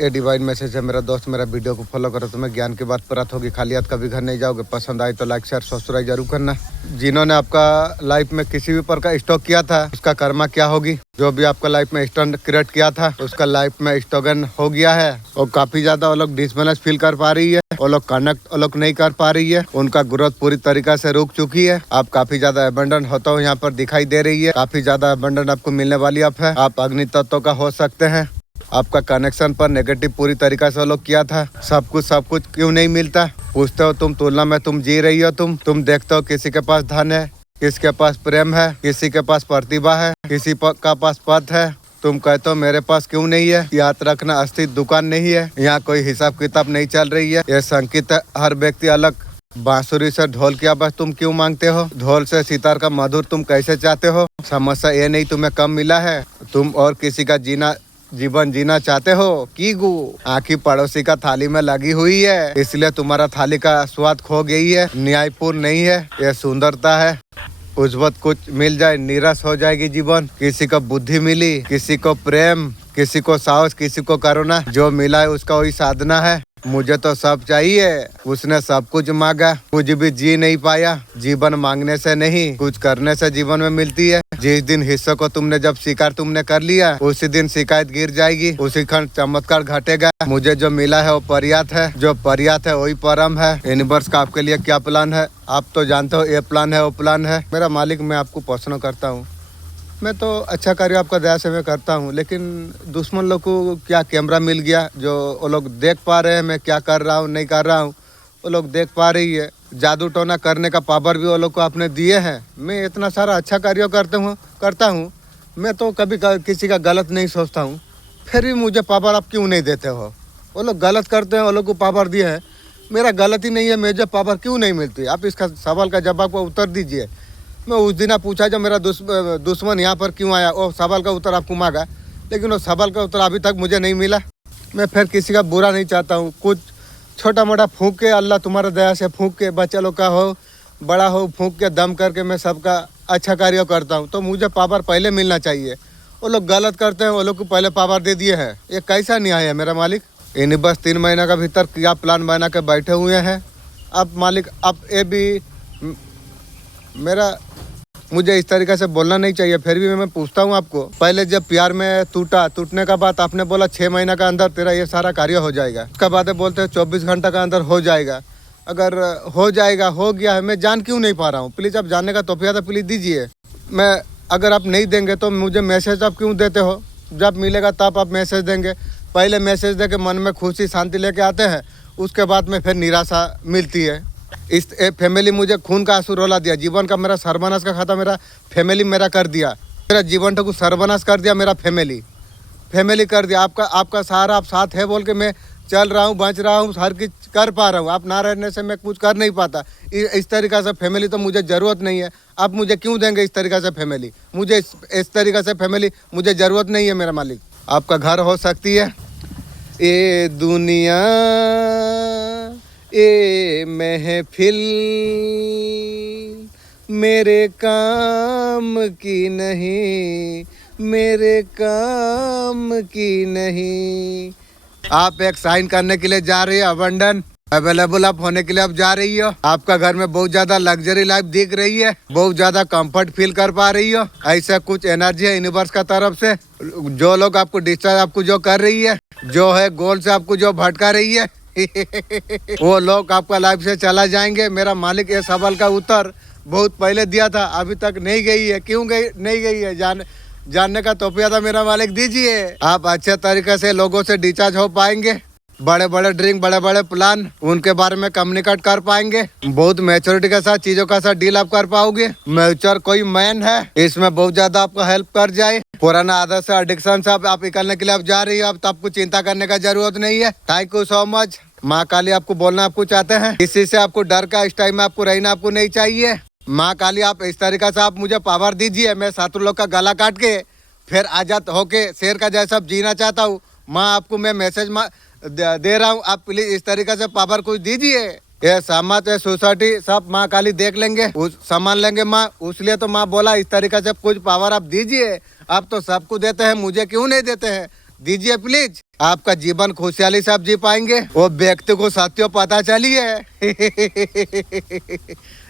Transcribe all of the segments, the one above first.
ये divine message है मेरा दोस्त, मेरा वीडियो को फॉलो करो, तुम्हें ज्ञान की बात प्राप्त होगी, खाली हाथ कभी घर नहीं जाओगे। पसंद आए तो लाइक शेयर सब्सक्राइब जरूर करना। जिन्होंने आपका लाइफ में किसी भी प्रकार का स्टॉक किया था उसका कर्मा क्या होगी। जो भी आपका लाइफ में स्टंट क्रिएट किया था उसका लाइफ में स्टोगन हो गया है और काफी ज्यादा वो लोग डिसबैलेंस फील कर पा रही है, वो लोग कनेक्ट वो लोग नहीं कर पा रही है, उनका ग्रोथ पूरी तरीका से रुक चुकी है। आप काफी ज्यादा अबंडन होता हो यहाँ पर दिखाई दे रही है, काफी ज्यादा अबंडन आपको मिलने वाली है। आप अग्नि तत्व का हो सकते हैं। आपका कनेक्शन पर नेगेटिव पूरी तरीका से लोग किया था। सब कुछ क्यों नहीं मिलता पूछते हो तुम, तुलना में तुम जी रही हो। तुम देखते हो किसी के पास धन है, किसके पास प्रेम है, किसी के पास प्रतिभा है, किसी का पास पद है। तुम कहते हो मेरे पास क्यों नहीं है। याद रखना अस्थित दुकान नहीं है, यहाँ कोई हिसाब किताब नहीं चल रही है। यह संकेत है हर व्यक्ति अलग। बांसुरी से ढोल की आवाज तुम क्यों मांगते हो, ढोल से सितार का मधुर तुम कैसे चाहते हो। समस्या ये नहीं तुम्हें कम मिला है, तुम और किसी का जीवन जीना चाहते हो। की गु आँखी पड़ोसी का थाली में लगी हुई है, इसलिए तुम्हारा थाली का स्वाद खो गई है। न्यायपूर्ण नहीं है, यह सुंदरता है। उस वक्त कुछ मिल जाए निराश हो जाएगी जीवन। किसी को बुद्धि मिली, किसी को प्रेम, किसी को साहस, किसी को करुणा। जो मिला है उसका वही साधना है। मुझे तो सब चाहिए, उसने सब कुछ मांगा, कुछ भी जी नहीं पाया। जीवन मांगने से नहीं कुछ करने से जीवन में मिलती है। जिस दिन हिस्से को तुमने जब स्वीकार तुमने कर लिया उसी दिन शिकायत गिर जाएगी, उसी क्षण चमत्कार घटेगा। मुझे जो मिला है वो पर्याप्त है, जो पर्याप्त है वही परम है। यूनिवर्स का आपके लिए क्या प्लान है आप तो जानते हो, ये प्लान है वो प्लान है। मेरा मालिक मैं आपको प्रश्न करता हूँ, मैं तो अच्छा कार्य आपका दया से मैं करता हूँ, लेकिन दुश्मन लोग को क्या कैमरा मिल गया जो वो लोग देख पा रहे हैं मैं क्या कर रहा हूँ नहीं कर रहा हूँ। वो लोग देख पा रही है। जादू टोना करने का पावर भी वो लोग को आपने दिए हैं। मैं इतना सारा अच्छा कार्य करता हूँ मैं तो कभी किसी का गलत नहीं सोचता हूँ, फिर भी मुझे पावर आप क्यों नहीं देते हो। वो लोग गलत करते हैं, वो लोग को पावर दिए हैं, मेरा गलती नहीं है, मुझे पावर क्यों नहीं मिलती। आप इसका सवाल का जवाब को उत्तर दीजिए। मैं उस दिन पूछा जब मेरा दुश्मन यहाँ पर क्यों आया, वो सवाल का उत्तर आपको मांगा, लेकिन वो सवाल का उत्तर अभी तक मुझे नहीं मिला। मैं फिर किसी का बुरा नहीं चाहता हूँ। कुछ छोटा मोटा फूंक के, अल्लाह तुम्हारा दया से फूंक के, बच्चा लोग का हो बड़ा हो, फूंक के दम करके मैं सबका अच्छा कार्य करता हूँ। तो मुझे पावर पहले मिलना चाहिए। वो लोग गलत करते हैं, वो लोग को पहले पावर दे दिए हैं। ये कैसा न्याय है मेरा मालिक। इन बस 3 महीने का भीतर क्या प्लान बना के बैठे हुए हैं आप मालिक। आप ये भी मुझे इस तरीके से बोलना नहीं चाहिए, फिर भी मैं पूछता हूँ आपको। पहले जब प्यार में टूटने का बाद आपने बोला 6 महीने का अंदर तेरा ये सारा कार्य हो जाएगा। उसका बाद बोलते हैं 24 घंटा का अंदर हो जाएगा। अगर हो जाएगा, हो गया है, मैं जान क्यों नहीं पा रहा हूँ। प्लीज़ आप जानने का तोहफा तो प्लीज़ दीजिए। मैं अगर आप नहीं देंगे तो मुझे मैसेज आप क्यों देते हो। जब मिलेगा तब आप मैसेज देंगे। पहले मैसेज दे के मन में खुशी शांति लेके आते हैं, उसके बाद में फिर निराशा मिलती है। इस फैमिली मुझे खून का आंसू रोला दिया, जीवन का मेरा सर्वनाश का खाता मेरा फैमिली मेरा कर दिया। मेरा जीवन को सर्वनाश कर दिया, मेरा फैमिली कर दिया। आपका सहारा आप साथ है बोल के मैं चल रहा हूँ, बच रहा हूँ, हर चीज कर पा रहा हूँ। आप ना रहने से मैं कुछ कर नहीं पाता। इस तरीक़ा से फैमिली तो मुझे ज़रूरत नहीं है। आप मुझे क्यों देंगे इस तरीक़ा से फैमिली। मुझे इस तरीक़ा से फैमिली मुझे ज़रूरत नहीं है मेरा मालिक। आपका घर हो सकती है ये दुनिया, ए महफिल मेरे काम की नहीं, मेरे काम की नहीं। आप एक साइन करने के लिए जा रही है, अबंडन अवेलेबल आप होने के लिए आप जा रही हो। आपका घर में बहुत ज्यादा लग्जरी लाइफ दिख रही है, बहुत ज्यादा कंफर्ट फील कर पा रही हो। ऐसा कुछ एनर्जी है यूनिवर्स का तरफ से। जो लोग आपको डिस्चार्ज आपको जो कर रही है, जो है गोल से आपको जो भटका रही है वो लोग आपका लाइफ से चला जाएंगे। मेरा मालिक ये सवाल का उत्तर बहुत पहले दिया था, अभी तक नहीं गई है। क्यों नहीं गई है जानने का तोहफा था मेरा मालिक दीजिए। आप अच्छे तरीके से लोगों से डिस्चार्ज हो पाएंगे। बड़े बड़े ड्रिंक, बड़े बड़े प्लान, उनके बारे में कम्युनिकेट कर पाएंगे। बहुत मैच्योरिटी के साथ चीजों का साथ डील आप कर पाओगे। मैच्योर कोई मैन है, इसमें बहुत ज्यादा आपको हेल्प कर जाए। पुराना आदत से, एडिक्शन से आप निकलने के लिए आप जा रही है। अब तो आपको चिंता करने का जरूरत नहीं है। Thank you so much. माँ काली आपको बोलना आपको चाहते हैं, इसी से आपको डर का इस टाइम में आपको रहना आपको नहीं चाहिए। माँ काली आप इस तरीके से आप मुझे पावर दीजिए, मैं शत्रु लोग का गला काट के फिर आजाद होके शेर का जैसा जीना चाहता हूँ। माँ आपको मैं मैसेज दे रहा हूँ, आप प्लीज इस तरीके से पावर कुछ दीजिए। ये समाज है, सोसाइटी सब माँ काली देख लेंगे, सामान लेंगे माँ। उसलिए तो माँ बोला इस तरीके से कुछ पावर आप दीजिए। आप तो सबको देते हैं, मुझे क्यों नहीं देते हैं। दीजिए प्लीज। आपका जीवन खुशहाली से आप जी पाएंगे। वो व्यक्ति को सत्य पता चली है।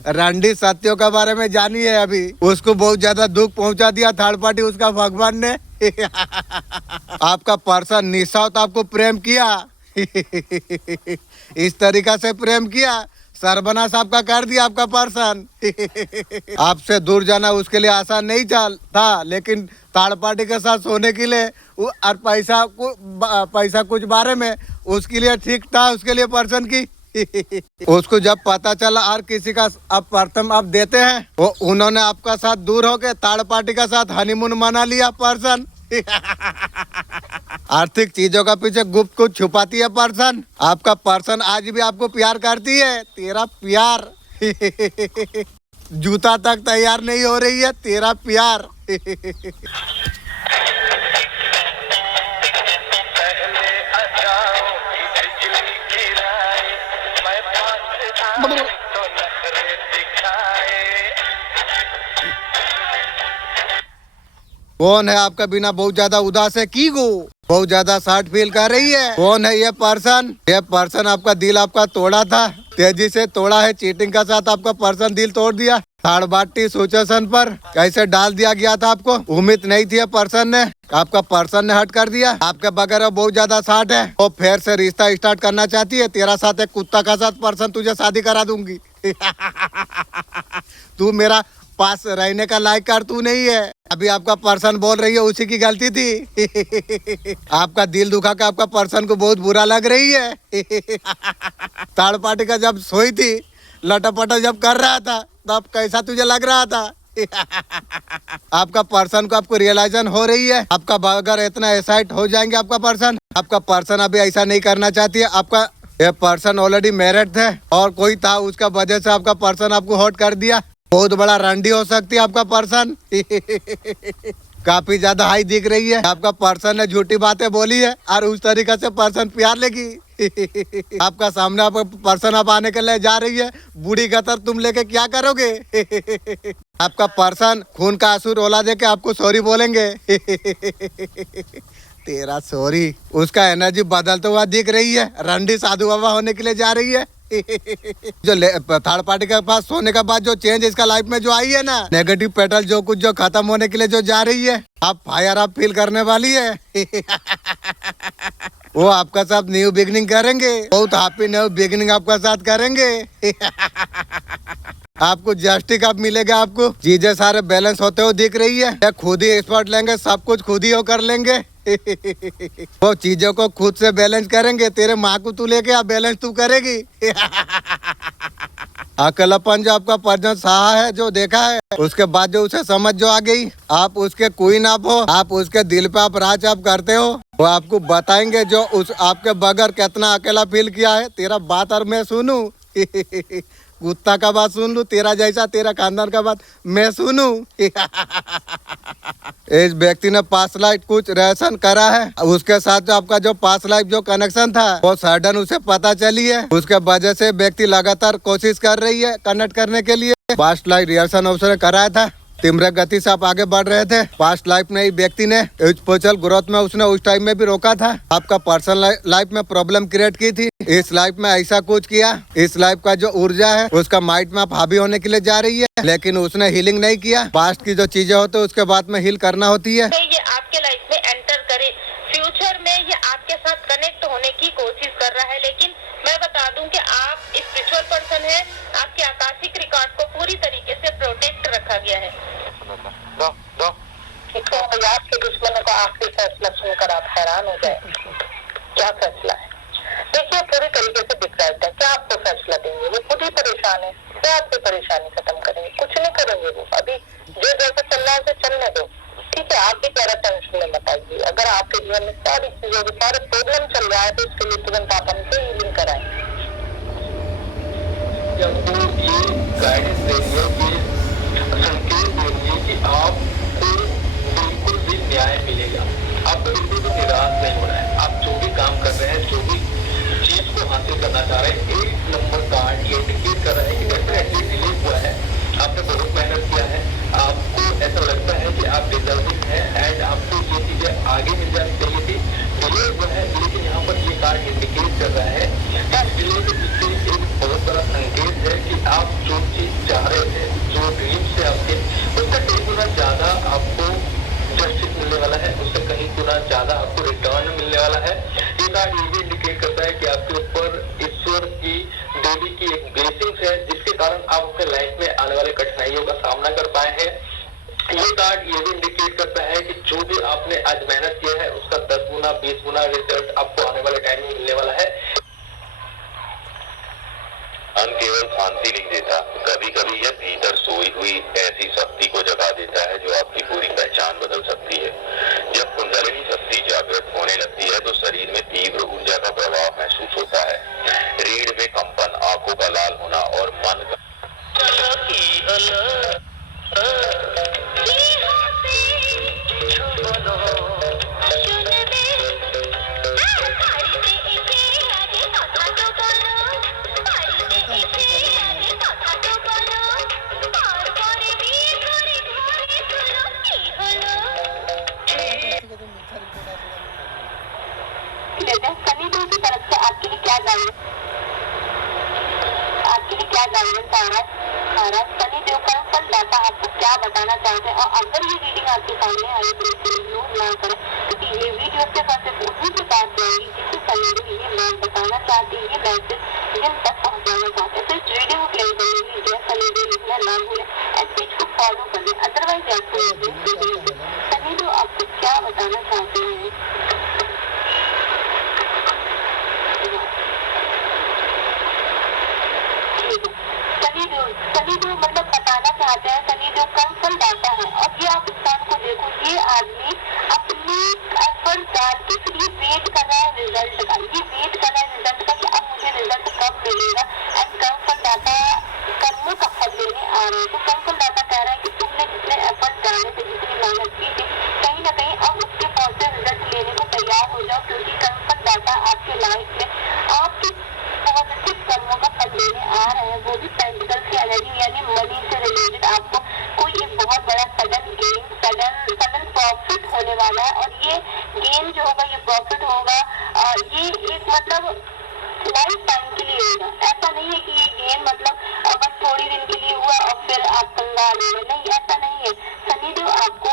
रंडी सत्यों के बारे में जानिए। अभी उसको बहुत ज्यादा दुख पहुंचा दिया थर्ड पार्टी उसका भगवान ने। आपका पर्सन निशा आपको प्रेम किया। इस तरीका से प्रेम किया, सर्वनाश आपका कर दिया आपका पर्सन। आपसे दूर जाना उसके लिए आसान नहीं था, लेकिन थर्ड पार्टी के साथ सोने के लिए और पैसा कुछ बारे में उसके लिए ठीक था, उसके लिए पर्सन की। उसको जब पता चला और किसी का आप प्रथम आप देते हैं, वो उन्होंने आपका साथ दूर होके थर्ड पार्टी का साथ हनीमून मना लिया पर्सन। आर्थिक चीजों का पीछे गुप्त कुछ छुपाती है पर्सन। आपका पर्सन आज भी आपको प्यार करती है। तेरा प्यार जूता तक तैयार नहीं हो रही है, तेरा प्यार। कौन है आपका बिना बहुत ज्यादा उदास है की गो, बहुत ज्यादा सैड फील कर रही है? कौन है ये पर्सन? ये पर्सन आपका दिल आपका तोड़ा था, तेजी से तोड़ा है। चीटिंग का साथ आपका पर्सन दिल तोड़ दिया। थर्ड पार्टी सिचुएशन पर कैसे डाल दिया गया था आपको, उम्मीद नहीं थी पर्सन ने। आपका पर्सन ने हट कर दिया। आपके बगैर बहुत ज्यादा साथ है। वो फिर से रिश्ता स्टार्ट करना चाहती है तेरा साथ। एक कुत्ता का साथ पर्सन तुझे शादी करा दूंगी। तू मेरा पास रहने का लायक कर तू नहीं है। अभी आपका पर्सन बोल रही है उसी की गलती थी। आपका दिल दुखा के आपका पर्सन को बहुत बुरा लग रही है। थर्ड पार्टी का जब सोई थी, लटापटा जब कर रहा था, तब कैसा तुझे लग रहा था? आपका पर्सन को आपको रियलाइजेशन हो रही है। आपका अगर इतना एक्साइट हो जाएंगे आपका पर्सन अभी ऐसा नहीं करना चाहती है। आपका ये पर्सन ऑलरेडी मैरिड थे और कोई था, उसका वजह से आपका पर्सन आपको हॉट कर दिया। बहुत बड़ा रंडी हो सकती है आपका पर्सन। काफी ज्यादा हाई दिख रही है। आपका पर्सन ने झूठी बातें बोली है और उस तरीके से पर्सन प्यार लेगी। आपका सामने आपका पर्सन अब आने के लिए जा रही है। बूढ़ी गतर तुम लेके क्या करोगे? आपका पर्सन खून का आंसू रोला दे के आपको सॉरी बोलेंगे। तेरा सॉरी। उसका एनर्जी बदलता हुआ दिख रही है। रंडी साधु बाबा होने के लिए जा रही है। जो थर्ड पार्टी के पास सोने के बाद जो चेंज इसका लाइफ में जो आई है ना, नेगेटिव पेटल जो कुछ जो खत्म होने के लिए जो जा रही है, आप फायर आप फील करने वाली है। वो आपका साथ न्यू बिगनिंग करेंगे। बहुत हैप्पी न्यू बिगनिंग आपका साथ करेंगे। आपको जस्टिस अब मिलेगा। आपको चीजें सारे बैलेंस होते हुए दिख रही है। खुद ही एक्सपर्ट लेंगे, सब कुछ खुद ही हो कर लेंगे। वो चीजों को खुद से बैलेंस करेंगे। तेरे माँ को तू लेके आप बैलेंस तू करेगी। अकेलापन जो आपका पर्सन सहा है, जो देखा है, उसके बाद जो उसे समझ जो आ गई, आप उसके क्वीन आप हो, आप उसके दिल पे आप राज आप करते हो। वो आपको बताएंगे जो उस आपके बगैर कितना अकेला फील किया है। तेरा बात और मैं सुनूं? कुत्ता का बात सुन लूं तेरा जैसा, तेरा खानदान का बात मैं सुनूं? इस व्यक्ति ने पास्ट लाइफ कुछ रिलेशन करा है। उसके साथ जो आपका जो पास्ट लाइफ जो कनेक्शन था, वो सडन उसे पता चली है। उसके वजह से व्यक्ति लगातार कोशिश कर रही है कनेक्ट करने के लिए। पास्ट लाइफ रिलेशन उसने कराया था। तीव्र गति से आप आगे बढ़ रहे थे। पास्ट लाइफ में व्यक्ति ने स्पिरिचुअल ग्रोथ में उसने उस टाइम में भी रोका था। आपका पर्सनल लाइफ में प्रॉब्लम क्रिएट की थी। इस लाइफ में ऐसा कुछ किया। इस लाइफ का जो ऊर्जा है उसका माइंड में आप हावी होने के लिए जा रही है, लेकिन उसने हीलिंग नहीं किया। पास्ट की जो चीजें होती है उसके बाद में हील करना होती है। ये आपके लाइफ में एंटर करे, फ्यूचर में ये आपके साथ कनेक्ट होने की कोशिश कर रहा है। लेकिन मैं बता दूं कि आप स्पिरिचुअल पर्सन है। आपके आकाशिक रिकॉर्ड को पूरी तरीके से प्रोटेक्ट रखा गया है। तो आपके दुश्मनों का आखिरी फैसला सुनकर आप हैरान हो जाए। क्या फैसला है? देखिए पूरी तरीके से डिप्राइव्ड है। क्या आपको फैसला देंगे? वो खुद ही परेशान है। क्या आपकी परेशानी खत्म करेंगे? कुछ नहीं करेंगे। वो अभी जो जैसे चल रहा है उसे चलने दो। ठीक है, आप भी ज़्यादा टेंशन में मत आइए। अगर आपके जीवन में सारी चीजों के सारे प्रॉब्लम चल रहा है तो उसके लिए तुरंत आप हमसे हीलिंग कराएं। आपको ये गाइडेंस दे रही है, ये संकेत दे रही है कि आपको बिल्कुल भी न्याय मिलेगा। आपको बिल्कुल भी निराश नहीं होना है। आप जो भी काम कर रहे हैं, जो भी चीज को हासिल करना चाह रहे हैं, 1 नंबर कार्ड ये इंडिकेट कर रहा है कि डेफिनेटली डिले हुआ है। आपने बहुत मेहनत किया है। आपको ऐसा लगता है कि आप डिजर्विंग है एंड आपको ये चीजें आगे मिल जानी चाहिए थी, ये कार्ड ये भी इंडिकेट करता है कि आपके ऊपर ईश्वर की देवी की एक ब्लेसिंग्स है, जिसके कारण आप अपने लाइफ में आने वाले कठिनाइयों का सामना कर पाए हैं। ये कार्ड ये भी इंडिकेट करता है कि जो भी आपने आज मेहनत किया है उसका 10 गुना 20 गुना रिजल्ट आपको आने वाले टाइम में मिलने वाला है। मन केवल शांति नहीं देता, कभी कभी यह भीतर सोई हुई ऐसी शक्ति को जगा देता है जो आपकी पूरी पहचान बदल सकती है। जब कुंडलिनी शक्ति जागृत होने लगती है तो शरीर में तीव्र ऊर्जा का प्रभाव महसूस होता है। रीढ़ में कंपन, आंखों का लाल होना और मन का सनी देओल की तरफ से आपके लिए क्या गाइडेंस आ रहा है? सनी देओल का फलदाता आपको क्या बताना चाहते हैं? और अगर ये रीडिंग आपके सामने आई तो इसे इग्नोर ना करें, क्योंकि ये वीडियो से बस उसी के पास जाएगी जिससे सनी देओल ये मैम बताना चाहती है, ये मैसेज जिन तक पहुंचाना चाहते हैं। तो इस वीडियो को प्ले करने के लिए सनी देओल लिखना ना भूलें एंड पेज को फॉलो कर लें। अदरवाइज आपको सनी देओल आपको क्या बताना चाहते हैं? सनी देओल मतलब बताना चाहते हैं, सनी देओल कंफर्ट आता है। और ये आप इंसान को देखो, ये आदमी अपनी एफर्ट डाल के फिर ये वेट कर रहा है रिजल्ट का, ये वेट कर रहा है रिजल्ट का कि अब मुझे रिजल्ट कब मिलेगा। एंड कंफर्ट आता कर्मों का फल देने आ रहे हैं। तो कंफर्ट आता कह रहा है कि तुमने जितने एफर्ट डाले थे, जितनी मेहनत की थी, कहीं ना कहीं अब उसके पॉजिटिव रिजल्ट लेने को तैयार हो जाओ, क्योंकि कंफर्ट आता आपके लाइफ में आपके पॉजिटिव कर्मों का फल देने आ रहे हैं। वो भी पेंटिकल की एनर्जी यानी मनी से रिलेटेड आपको कोई एक बहुत बड़ा सडन गेन, सडन प्रॉफिट होने वाला है। और ये गेन जो होगा, ये प्रॉफिट होगा, ये एक मतलब लाइफ टाइम के लिए होगा। ऐसा नहीं है कि ये गेन मतलब बस थोड़ी दिन के लिए हुआ और फिर आप कंगाल हो गए, नहीं, ऐसा नहीं है। सनी देओल आपको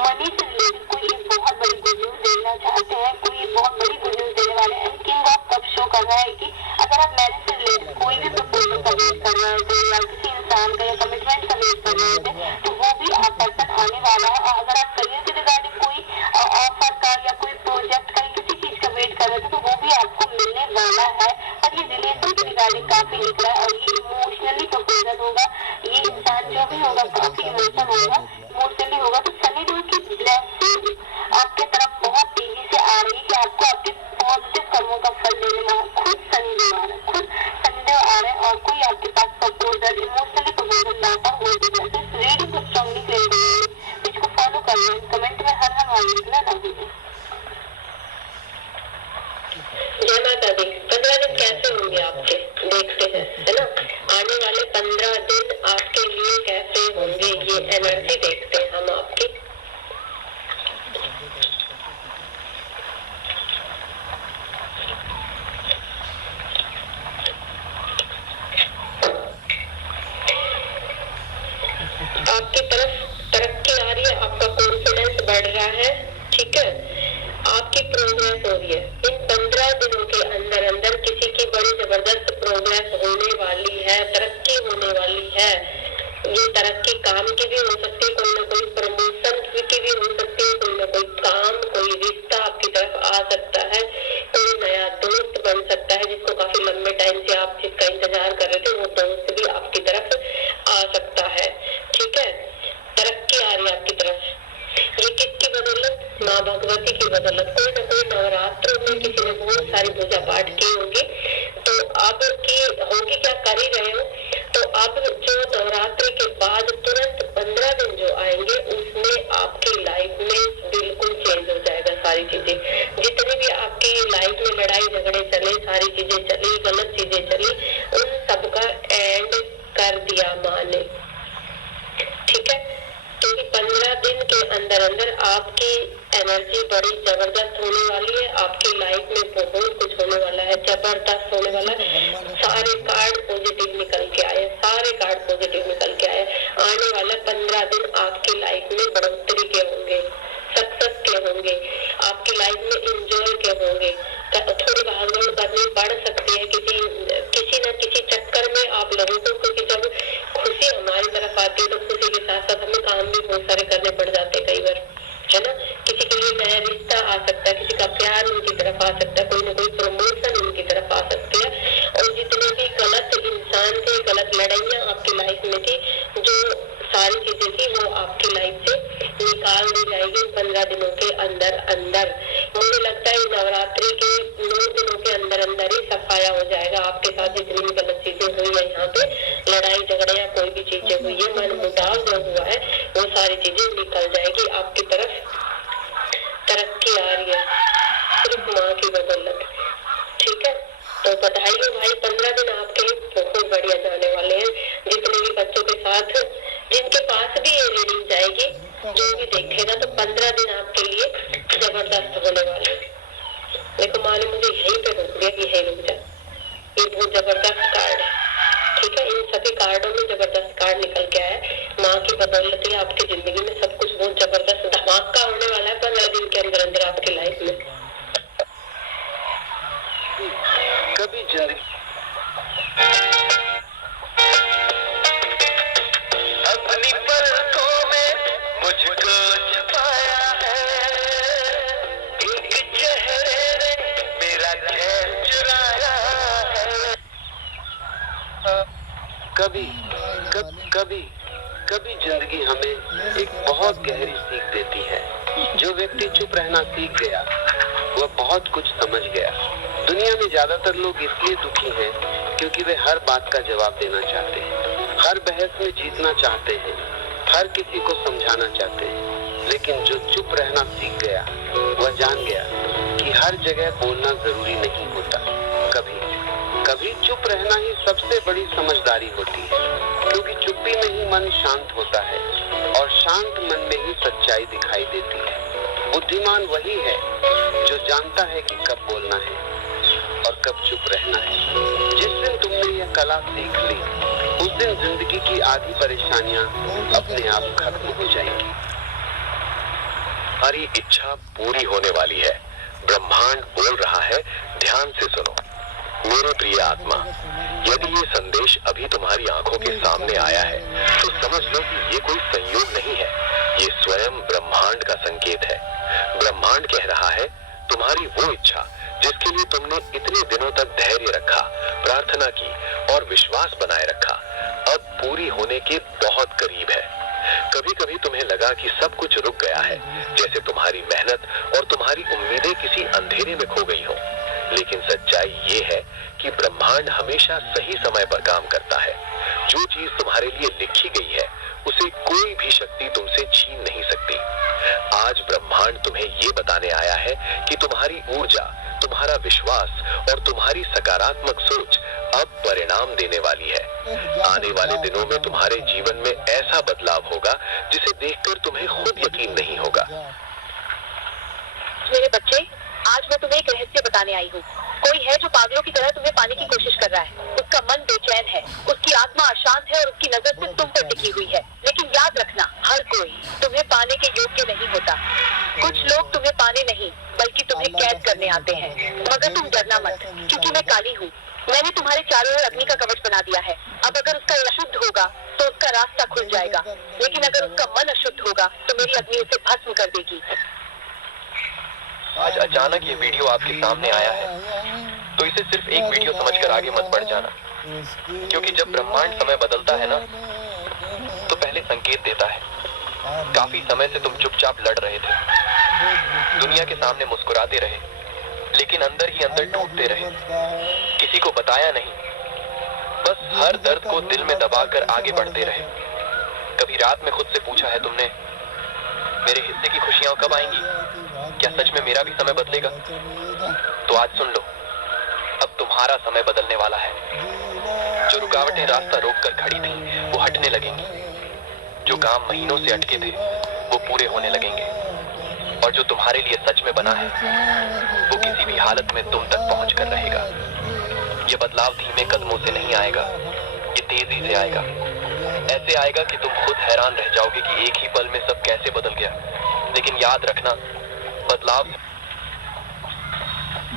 मनी से रिलेटेड कोई एक बहुत बड़ी गुड न्यूज देना चाहते हैं, कोई एक बहुत बड़ी गुड न्यूज देने वाले हैं। And king of cup show कर रहा है कि अगर आप मैरिज से रिलेटेड कोई भी प्रपोजल का वेट कर रहे थे या किसी इंसान का या कमिटमेंट का वेट कर रहे थे, तो वो भी आप पर्सन आने वाला है। और अगर आप करियर से रिगार्डिंग कोई ऑफर का या कोई प्रोजेक्ट का या किसी चीज का वेट कर रहे थे, तो वो भी आपको मिलने वाला है। और ये रिलेशन के रिगार्डिंग काफी लिख रहा है और ये इमोशनली प्रपोजल होगा। ये इंसान जो भी होगा काफी इमोशनली होगा। तो सनी देओल की ब्लेसिंग आपके तरफ बहुत तेजी से आ रही है कि आपको आपके पॉजिटिव कर्मों का फल देने वाला खुद सनी देओल आ रहे हैं, खुद सनी देओल आ रहे हैं। और कोई आपके पास प्रपोजल, इमोशनली प्रपोजल लाता हो तो इस रीडिंग को स्ट्रांगली क्लेम करेंगे, इसको फॉलो कर लें। कमेंट में हर हर लिखना ना भूलें। जय माता दी। 15 दिन कैसे होंगे आपके, देखते हैं, है ना। आने वाले 15 दिन आपके लिए कैसे होंगे, ये एनर्जी देखते हैं हम आपकी। आपकी तरफ तरक्की आ रही है, आपका कॉन्फिडेंस बढ़ रहा है, ठीक है, आपकी प्रोग्रेस हो रही है। इन 15 दिनों के अंदर अंदर किसी की बड़ी जबरदस्त प्रोग्रेस होने वाली है, तरक्की होने वाली है। ये तरक्की काम की भी हो सकती है, कोई ना कोई प्रमोशन की भी हो सकती है, कोई ना कोई काम, कोई रिश्ता आपकी तरफ आ सकता है, कोई नया दोस्त बन सकता है जिसको काफी लंबे टाइम से आप जिसका इंतजार कर रहे थे, वो दोस्त भी आपकी तरफ आ सकता है, ठीक है। तरक्की आ रही है आपकी तरफ। ये किसकी बदौलत? माँ भगवती की बदौलत। कोई ना कोई नवरात्रों में किसी ने बहुत सारी पूजा पाठ की होगी, तो अब की होगी क्या, कर ही रहे हो। तो अब जो नवरात्रि के बाद तुरंत 15 दिन जो आएंगे, उसमें आपकी लाइफ में बिल्कुल चेंज हो जाएगा सारी चीजें। जितनी भी आपकी लाइफ में लड़ाई झगड़े चले, सारी चीजें चली, गलत चीजें चली, उन सबका एंड कर दिया माँ ने, ठीक है। क्योंकि 15 दिन के अंदर अंदर आपकी एनर्जी बड़ी जबरदस्त होने वाली है, आपकी लाइफ में बहुत कुछ होने वाला है, जबरदस्त होने वाला है। सारे कार्ड पॉजिटिव निकल के आए, सारे कार्ड पॉजिटिव निकल के आए। आने वाले 15 दिन आपकी लाइफ में बढ़ोतरी के होंगे, सक्सेस के होंगे, आपकी लाइफ में इंजॉय के होंगे, 15 दिनों के अंदर अंदर, मुझे लगता है नवरात्रि के 9 दिनों के अंदर अंदर ही सफाया हो जाएगा। आपके साथ जितनी भी गलत चीजें हुई है, यहाँ पे लड़ाई झगड़े या कोई भी चीजें हुई है, मन मुटाव जो हुआ है, वो सारी चीजें निकल जाएगी। आपकी तरफ तरक्की आ रही है सिर्फ माँ की बदौलत। ठीक है, तो बधाई हो भाई, 15 दिन आपके लिए बहुत बढ़िया जाने वाले हैं। जितने भी बच्चों के साथ, जिनके पास भी ये रीडिंग जाएगी, जो भी देखेगा, तो 15 दिन आपके लिए जबरदस्त होने वाले हैं। देखो माँ ने मुझे यहीं पे रोक दिया कि यहीं रुक जा, ये बहुत जबरदस्त कार्ड है। ठीक है, इन सभी कार्डों में जबरदस्त कार्ड निकल के आया है। माँ की बदौलत ही आपकी जिंदगी में सब कुछ बहुत जबरदस्त धमाका होने वाला है 15 दिन के अंदर अंदर आपकी लाइफ में। कभी जिंदगी अपनी पलकों में मुझको छुपाया है, एक चेहरे ने मेरा चैन चुराया है। कभी जिंदगी हमें एक बहुत गहरी सीख देती है। जो व्यक्ति चुप रहना सीख गया, वह बहुत कुछ समझ गया। दुनिया में ज्यादातर लोग इसलिए दुखी हैं क्योंकि वे हर बात का जवाब देना चाहते हैं, हर बहस में जीतना चाहते हैं, हर किसी को समझाना चाहते हैं। लेकिन जो चुप रहना सीख गया, वह जान गया कि हर जगह बोलना जरूरी नहीं होता। कभी चुप रहना ही सबसे बड़ी समझदारी होती है, क्योंकि चुप्पी में ही मन शांत होता है और शांत मन में ही सच्चाई दिखाई देती है। बुद्धिमान वही है जो जानता है कि कब बोलना है और कब चुप रहना है। जिस दिन तुमने यह कला सीख ली, उस दिन जिंदगी की आधी परेशानियां अपने आप खत्म हो जाएंगी। हमारी इच्छा पूरी होने वाली है। ब्रह्मांड बोल रहा है, ध्यान से सुनो। मेरे प्रिय आत्मा, यदि ये संदेश अभी तुम्हारी आंखों के सामने आया है, तो समझ लो कि ये कोई संयोग नहीं है, ये स्वयं ब्रह्मांड का संकेत है। ब्रह्मांड कह रहा है, तुम्हारी वो इच्छा जिसके लिए तुमने इतने दिनों तक धैर्य रखा, प्रार्थना की और विश्वास बनाए रखा, अब पूरी होने के बहुत करीब है। कभी कभी तुम्हें लगा कि सब कुछ रुक गया है, जैसे तुम्हारी मेहनत और तुम्हारी उम्मीदें किसी अंधेरे में खो गई हो। लेकिन सच्चाई ये है कि ब्रह्मांड हमेशा सही समय पर काम करता है। जो चीज तुम्हारे लिए लिखी गई है, उसे कोई भी शक्ति तुमसे छीन नहीं सकती। आज ब्रह्मांड तुम्हें ये बताने आया है कि तुम्हारी ऊर्जा, तुम्हारा विश्वास और तुम्हारी सकारात्मक सोच अब परिणाम देने वाली है। आने वाले दिनों में तुम्हारे जीवन में ऐसा बदलाव होगा जिसे देखकर तुम्हें खुद यकीन नहीं होगा। मेरे बच्चे, आज मैं तुम्हें एक रहस्य बताने आई हूँ। कोई है जो पागलों की तरह तुम्हें पाने की कोशिश कर रहा है। उसका मन बेचैन है, उसकी आत्मा अशांत है और उसकी नजर सिर्फ तुम पर टिकी हुई है। लेकिन याद रखना, हर कोई तुम्हें पाने के योग्य नहीं होता। कुछ लोग तुम्हें पाने नहीं, बल्कि तुम्हें कैद करने आते हैं। मगर तुम डरना मत, क्योंकि मैं काली हूँ। मैंने तुम्हारे चारों ओर अग्नि का कवच बना दिया है। अब अगर उसका अशुद्ध होगा तो उसका रास्ता खुल जाएगा, लेकिन अगर उसका मन अशुद्ध होगा तो मेरी अग्नि उसे भस्म कर देगी। आज अचानक ये वीडियो आपके सामने आया है, तो इसे सिर्फ एक वीडियो समझकर आगे मत बढ़ जाना, क्योंकि जब ब्रह्मांड समय बदलता है ना, तो पहले संकेत देता है। काफी समय से तुम चुपचाप लड़ रहे थे, दुनिया के सामने मुस्कुराते रहे, लेकिन अंदर ही अंदर टूटते रहे। किसी को बताया नहीं, बस हर दर्द को दिल में दबाकर आगे बढ़ते रहे। कभी रात में खुद से पूछा है तुमने, मेरे हिस्से की खुशियां कब आएंगी? क्या सच में मेरा भी समय बदलेगा? तो आज सुन लो, अब तुम्हारा समय बदलने वाला है। जो रुकावटें रास्ता रोककर खड़ी थीं, वो हटने लगेंगी। जो काम महीनों से अटके थे, वो पूरे होने लगेंगे। और जो तुम्हारे लिए सच में बना है, वो किसी भी हालत में तुम तक पहुंच कर रहेगा। ये बदलाव धीमे कदमों से नहीं आएगा, ये तेजी से आएगा। ऐसे आएगा कि तुम खुद हैरान रह जाओगे कि एक ही पल में सब कैसे बदल गया। लेकिन याद रखना, बदलाव।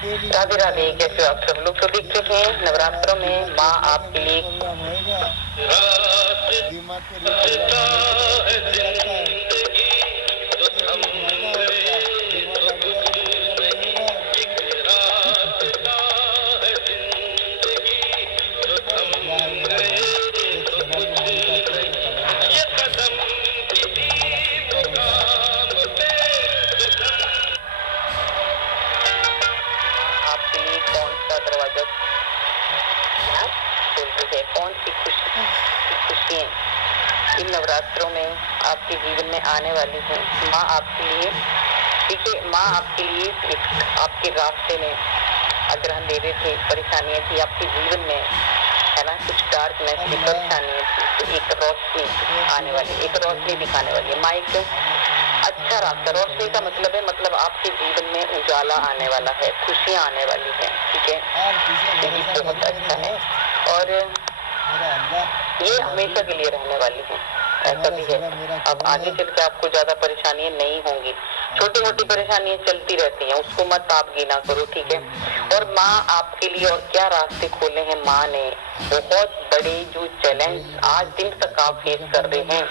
राधे राधे, कैसे आप सब लोग? तो देखते हैं नवरात्रों में माँ आपके लिए कौन सी खुशियाँ इन नवरात्रों में आपके जीवन में आने वाली हैं। माँ आपके लिए, ठीक है, माँ आपके लिए एक आपके रास्ते में आग्रहण दे रहे थे, परेशानियाँ थी आपके जीवन में, है ना, कुछ डार्कनेस की परेशानियाँ थी, तो एक रोशनी आने वाली, एक रोशनी दिखाने वाली है। माँ एक अच्छा रास्ता, रोशनी का मतलब है, मतलब आपके जीवन में उजाला आने वाला है, खुशियाँ आने वाली है, ठीक है, ये बहुत अच्छा है और ये हमेशा के लिए रहने वाली है, ऐसा भी है। अब आगे चल के आपको ज्यादा परेशानियां नहीं होंगी, छोटी मोटी परेशानियां चलती रहती हैं, उसको मत आप गिना करो, ठीक है। और माँ आपके लिए और क्या रास्ते खोले हैं माँ ने, बहुत बड़े जो चैलेंज आज दिन तक आप फेस कर रहे हैं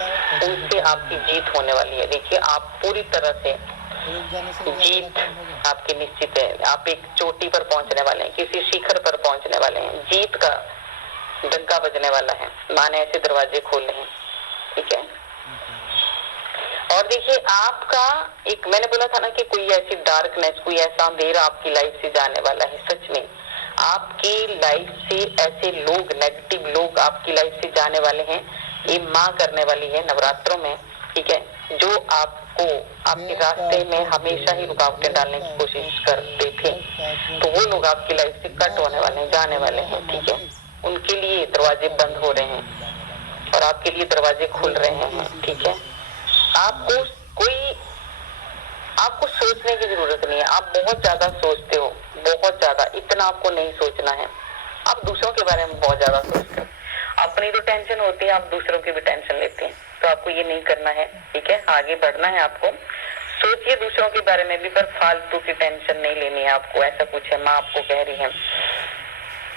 उनसे आपकी जीत होने वाली है। देखिए आप पूरी तरह से जीत आपकी निश्चित है, आप एक चोटी पर पहुंचने वाले हैं, किसी शिखर पर पहुंचने वाले हैं, जीत का डंका बजने वाला है। माँ ने ऐसे दरवाजे खोले हैं, ठीक है। और देखिए आपका एक, मैंने बोला था ना कि कोई ऐसी डार्कनेस, कोई ऐसा अंधेरा आपकी लाइफ से जाने वाला है। सच में आपकी लाइफ से ऐसे लोग, नेगेटिव लोग आपकी लाइफ से जाने वाले हैं, ये माँ करने वाली है नवरात्रों में, ठीक है, जो आपको आपके रास्ते में हमेशा ही रुकावटें डालने की कोशिश करते थे, तो वो लोग आपकी लाइफ से कट होने वाले हैं, जाने वाले हैं, ठीक है। उनके लिए दरवाजे बंद हो रहे हैं और आपके लिए दरवाजे खुल रहे हैं, ठीक है। आपको सोचने की जरूरत नहीं है, आप बहुत ज्यादा सोचते हो, बहुत ज्यादा, इतना आपको नहीं सोचना है। आप दूसरों के बारे में बहुत ज्यादा सोचते हो, अपनी तो टेंशन होती है, आप दूसरों की भी टेंशन लेते हैं, तो आपको ये नहीं करना है, ठीक है। आगे बढ़ना है आपको, सोचिए दूसरों के बारे में भी, पर फालतू की टेंशन नहीं लेनी है आपको, ऐसा कुछ है। माँ आपको कह रही है,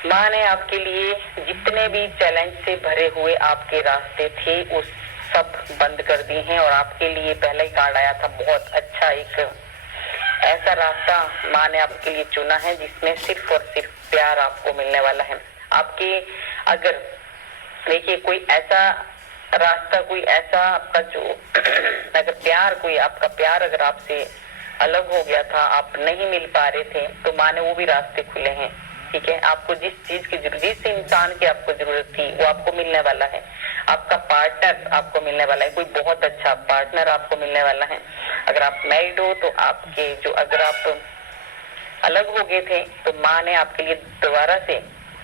माँ ने आपके लिए जितने भी चैलेंज से भरे हुए आपके रास्ते थे वो सब बंद कर दिए हैं और आपके लिए पहले ही कार्ड आया था, बहुत अच्छा एक ऐसा रास्ता माँ ने आपके लिए चुना है जिसमें सिर्फ और सिर्फ प्यार आपको मिलने वाला है। आपके अगर देखिए कोई ऐसा रास्ता, कोई ऐसा आपका जो अगर प्यार, कोई आपका प्यार अगर आपसे अलग हो गया था, आप नहीं मिल पा रहे थे, तो माँ ने वो भी रास्ते खुले हैं, ठीक है। आपको जिस चीज की जरूरत, जिस इंसान की आपको जरूरत थी वो आपको मिलने वाला है। आपका पार्टनर आपको मिलने वाला है, कोई बहुत अच्छा पार्टनर आपको मिलने वाला है। अगर आप मैरिड हो तो आपके जो, अगर आप अलग हो गए थे तो माँ ने आपके लिए दोबारा से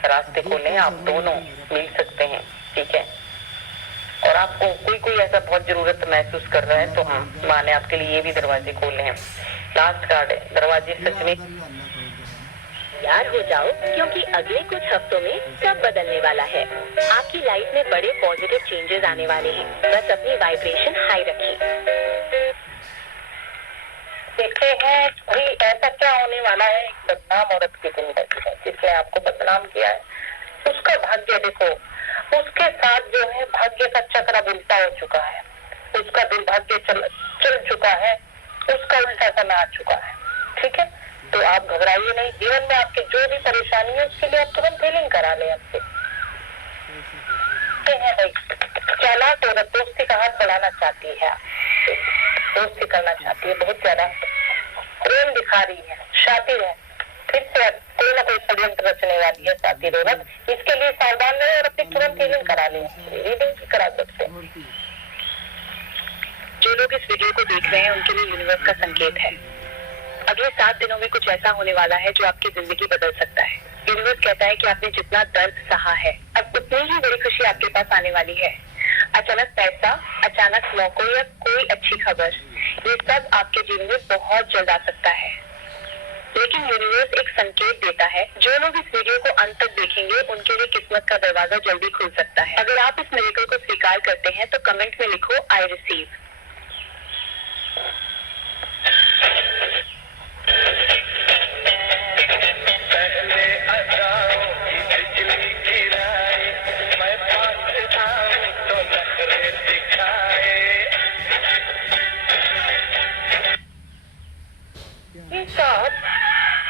रास्ते खोले हैं, आप दोनों मिल सकते हैं, ठीक है। और आपको कोई ऐसा बहुत जरूरत महसूस कर रहा है तो हाँ, माँ ने आपके लिए ये भी दरवाजे खोले हैं। लास्ट कार्ड है, दरवाजे सच में तैयार हो जाओ क्योंकि अगले कुछ हफ्तों में सब बदलने वाला है। आपकी लाइफ में बड़े पॉजिटिव चेंजेस आने वाले हैं, बस अपनी वाइब्रेशन हाई रखिए। देखते हैं भाई ऐसा क्या होने वाला है। एक बदनाम औरत की जिंदगी है जिसने आपको बदनाम किया है, उसका भाग्य देखो, उसके साथ जो है भाग्य का चक्र अब उल्टा हो चुका है, उसका दुर्भाग्य चल चुका है, उसका उल्टा समय आ चुका है, ठीक है। तो आप घबराइए नहीं, जीवन में आपके जो भी परेशानी है उसके लिए आप तुरंत हीलिंग करा लें आपसे। चालाक औरत दोस्ती का हाथ बढ़ाना चाहती है, दोस्ती करना चाहती है, बहुत ज्यादा प्रेम दिखा रही है, शातिर है, फिर से कोई ना कोई षड्यंत्र रचने वाली है शातिर औरत। इसके लिए सावधान रहे और अपनी तुरंत हीलिंग करा लें, रीडिंग करा सकते हैं। जो लोग इस वीडियो को देख रहे हैं उनके लिए यूनिवर्स का संकेत है, अगले 7 दिनों में कुछ ऐसा होने वाला है जो आपकी जिंदगी बदल सकता है। यूनिवर्स कहता है कि आपने जितना दर्द सहा है, अब उतनी ही बड़ी खुशी आपके पास आने वाली है। अचानक पैसा, अचानक मौकों या कोई अच्छी खबर, ये सब आपके जीवन में बहुत जल्द आ सकता है। लेकिन यूनिवर्स एक संकेत देता है, जो लोग इस वीडियो को अंत तक देखेंगे उनके लिए किस्मत का दरवाजा जल्दी खुल सकता है। अगर आप इस मिरेकल को स्वीकार करते हैं तो कमेंट में लिखो आई रिसीव।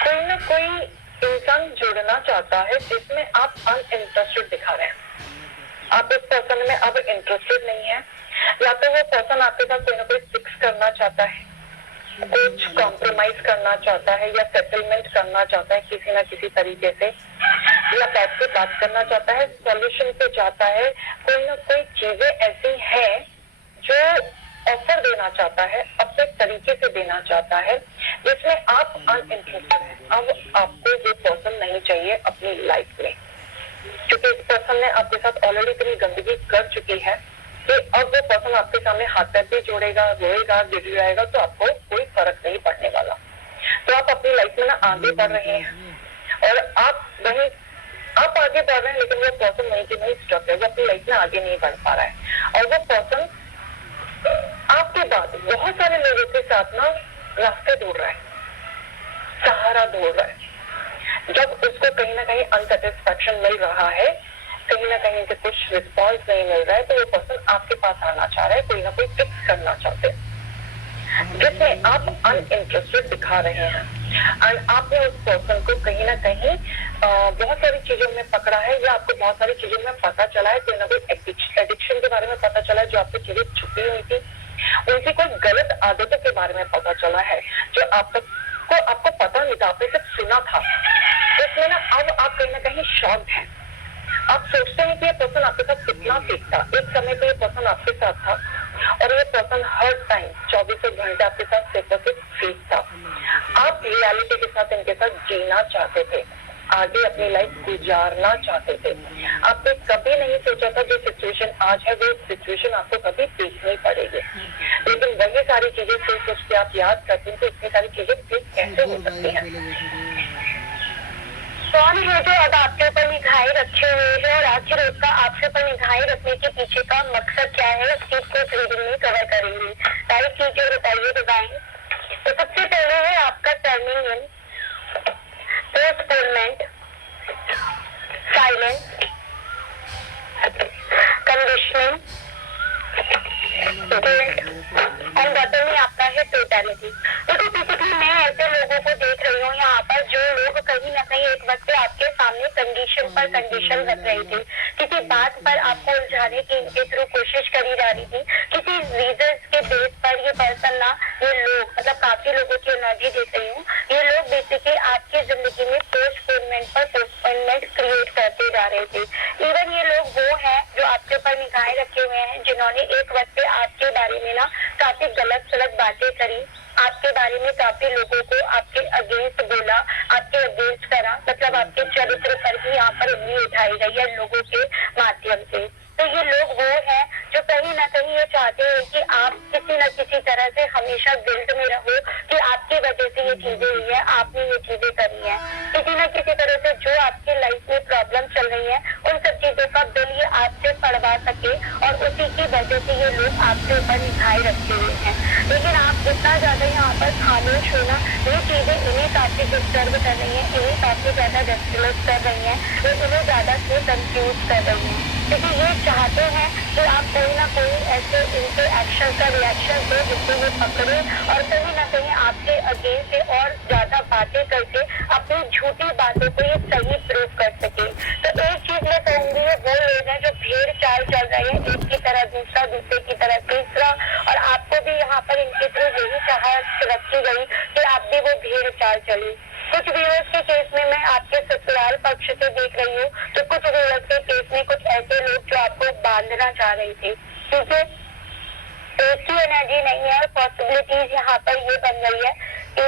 कोई ना कोई इंसान जुड़ना चाहता है जिसमें आप अनइंटरेस्टेड दिखा रहे हैं, आप उस पर्सन में अब इंटरेस्टेड नहीं है, या तो वो पर्सन आपके साथ कोई ना कोई फिक्स करना चाहता है, कुछ कॉम्प्रोमाइज करना चाहता है या सेटलमेंट करना चाहता है किसी ना किसी तरीके से। या बैठ के बात करना चाहता है, सॉल्यूशन पे चाहता है, कोई ना कोई चीजें ऐसी है जो ऑफर देना चाहता है, अपने तरीके से देना चाहता है, जिसमें आप अनइंटरेस्टेड हैं। अब आपको ये पर्सन नहीं चाहिए अपनी लाइफ में, क्योंकि इस पर्सन ने आपके साथ ऑलरेडी इतनी गंदगी कर चुकी है कि अब वो पर्सन आपके सामने हाथ पैर भी जोड़ेगा, रोएगा, गिड़गिड़ाएगा, तो आपको कोई फर्क नहीं पड़ने वाला। तो आप अपनी लाइफ में ना आगे बढ़ रहे हैं और आप आगे बढ़ रहे हैं, लेकिन वो पर्सन वहीं के वहीं स्टक है, वो अपनी लाइफ में आगे नहीं बढ़ पा रहा है। और वो पर्सन आपके बाद बहुत सारे लोगों के साथ ना रास्ते ढूंढ रहा है, सहारा ढूंढ रहा है। जब उसको कहीं ना कहीं अनसेटिस्फैक्शन मिल रहा है, कहीं ना कहीं से कुछ रिस्पॉन्स नहीं मिल रहा है, तो वो पर्सन आपके पास आना चाह रहा है, कोई ना कोई फिक्स करना चाहते हैं, जिसमें आप अनइंटरेस्टेड दिखा रहे हैं। एंड आपने उस पर्सन को कहीं ना कहीं बहुत सारी चीजों में पकड़ा है, या आपको बहुत सारी चीजों में पता चला है, कोई ना कोई एडिक्शन के बारे में पता चला है, जो आपकी चीजें छुपी हुई थी, उनकी कोई गलत आदतों के बारे में पता चला है, जो आपको पता नहीं था, आपने सिर्फ सुना था। इसमें ना अब आप कहीं ना कहीं शॉक्ड हैं। आप सोचते हैं कि ये पर्सन आपके साथ कितना फेक था। एक समय पे ये पर्सन आपके साथ था और ये पर्सन हर टाइम 24 घंटे आपके साथ सिर्फ फेक था। आप रियलिटी के साथ इनके साथ जीना चाहते थे, आगे अपनी लाइफ गुजारना चाहते थे। आपने कभी नहीं सोचा था जो सिचुएशन आज है वो सिचुएशन आपको कभी देखनी पड़ेगी, लेकिन वही सारी चीजें सोच के आप याद करते हैं तो इतनी सारी चीजें फेक कैसे हो सकती हैं। कौन है जो अब आपके ऊपर निगाहें रखे हुए है और आखिर उसका आपके ऊपर निगाहें रखने के पीछे का मकसद क्या है, उस चीज को रीडिंग में कवर करेंगे। राइट चीजें बताइए डिवाइन। तो सबसे पहले है आपका टर्निंग इन, पोस्टपोनमेंट, साइलेंस, कंडीशनिंग, और बॉटम में आपका है टोटलिटी। देखो बेसिकली मैं ऐसे लोगों को देख रही हूँ यहाँ पर जो लोग कहीं ना कहीं एक वक्त पे आपके सामने कंडीशन पर कंडीशन रख रही थी, किसी बात पर आपको उलझाने की इनके थ्रू कोशिश करी जा रही थी, किसी रीजंस के बेस पर ये पर्सन ना, ये लोग मतलब काफी लोगों की एनर्जी देख रही हूँ, ये लोग बेसिकली आपकी जिंदगी में पोस्टपोनमेंट पर पोस्टपोनमेंट क्रिएट करते जा रहे थे। इवन ये लोग वो है जो आपके ऊपर निगाहें रखे हुए हैं, जिन्होंने एक वक्त पे आपके बारे में ना काफी गलत सलत बातें करी, आपके बारे में काफी लोगों को आपके अगेंस्ट बोला, आपके अगेंस्ट करा, मतलब आपके चरित्र पर ही यहाँ पर उंगली उठाई गई है लोगों के माध्यम से। तो ये लोग वो है जो कहीं ना कहीं ये चाहते हैं कि आप किसी न किसी तरह से हमेशा गिल्ट में रहो कि आपकी वजह से ये चीजें हुई है, आपने ये चीजें करी है। किसी न किसी तरह से जो आपकी लाइफ में प्रॉब्लम चल रही है उन सब चीजों का बिल ये आपसे पड़वा सके, और उसी की वजह से ये लोग आपके ऊपर निगाहें रखे हुए हैं। लेकिन आप जितना ज्यादा यहाँ पर खामोश होना, ये चीजें इन्हें काफी डिस्टर्ब कर रही है, इन्हें काफी ज्यादा डिस्टर्ब कर रही है, ये इन्हें ज्यादा से कंफ्यूज कर रही है, क्योंकि ये चाहते हैं कि आप कोई ना कोई ऐसे इनके एक्शन का रिएक्शन दो जिससे ये पकड़े और कहीं ना कहीं आपके अगेंस्ट से और ज्यादा बातें करके अपनी झूठी बातों को ये सही प्रूव कर सके। तो एक चीज मैं कहूंगी, वो लोग हैं जो भेड़ चाल चल रहे हैं, एक की तरह दूसरा, दूसरे की तरह तीसरा, और आपको भी यहाँ पर इनके थ्रू यही चाहत रखी गई कि आप भी वो भेड़ चाल चली। कुछ व्यूअर्स के केस में मैं आपके ससुराल पक्ष से देख रही हूँ, तो कुछ व्यूअर्स के केस में कुछ ऐसे लोग जो आपको बांधना चाह रहे थे, ठीक है। एक ही एनर्जी नहीं है और पॉसिबिलिटीज यहाँ पर ये बन गई है कि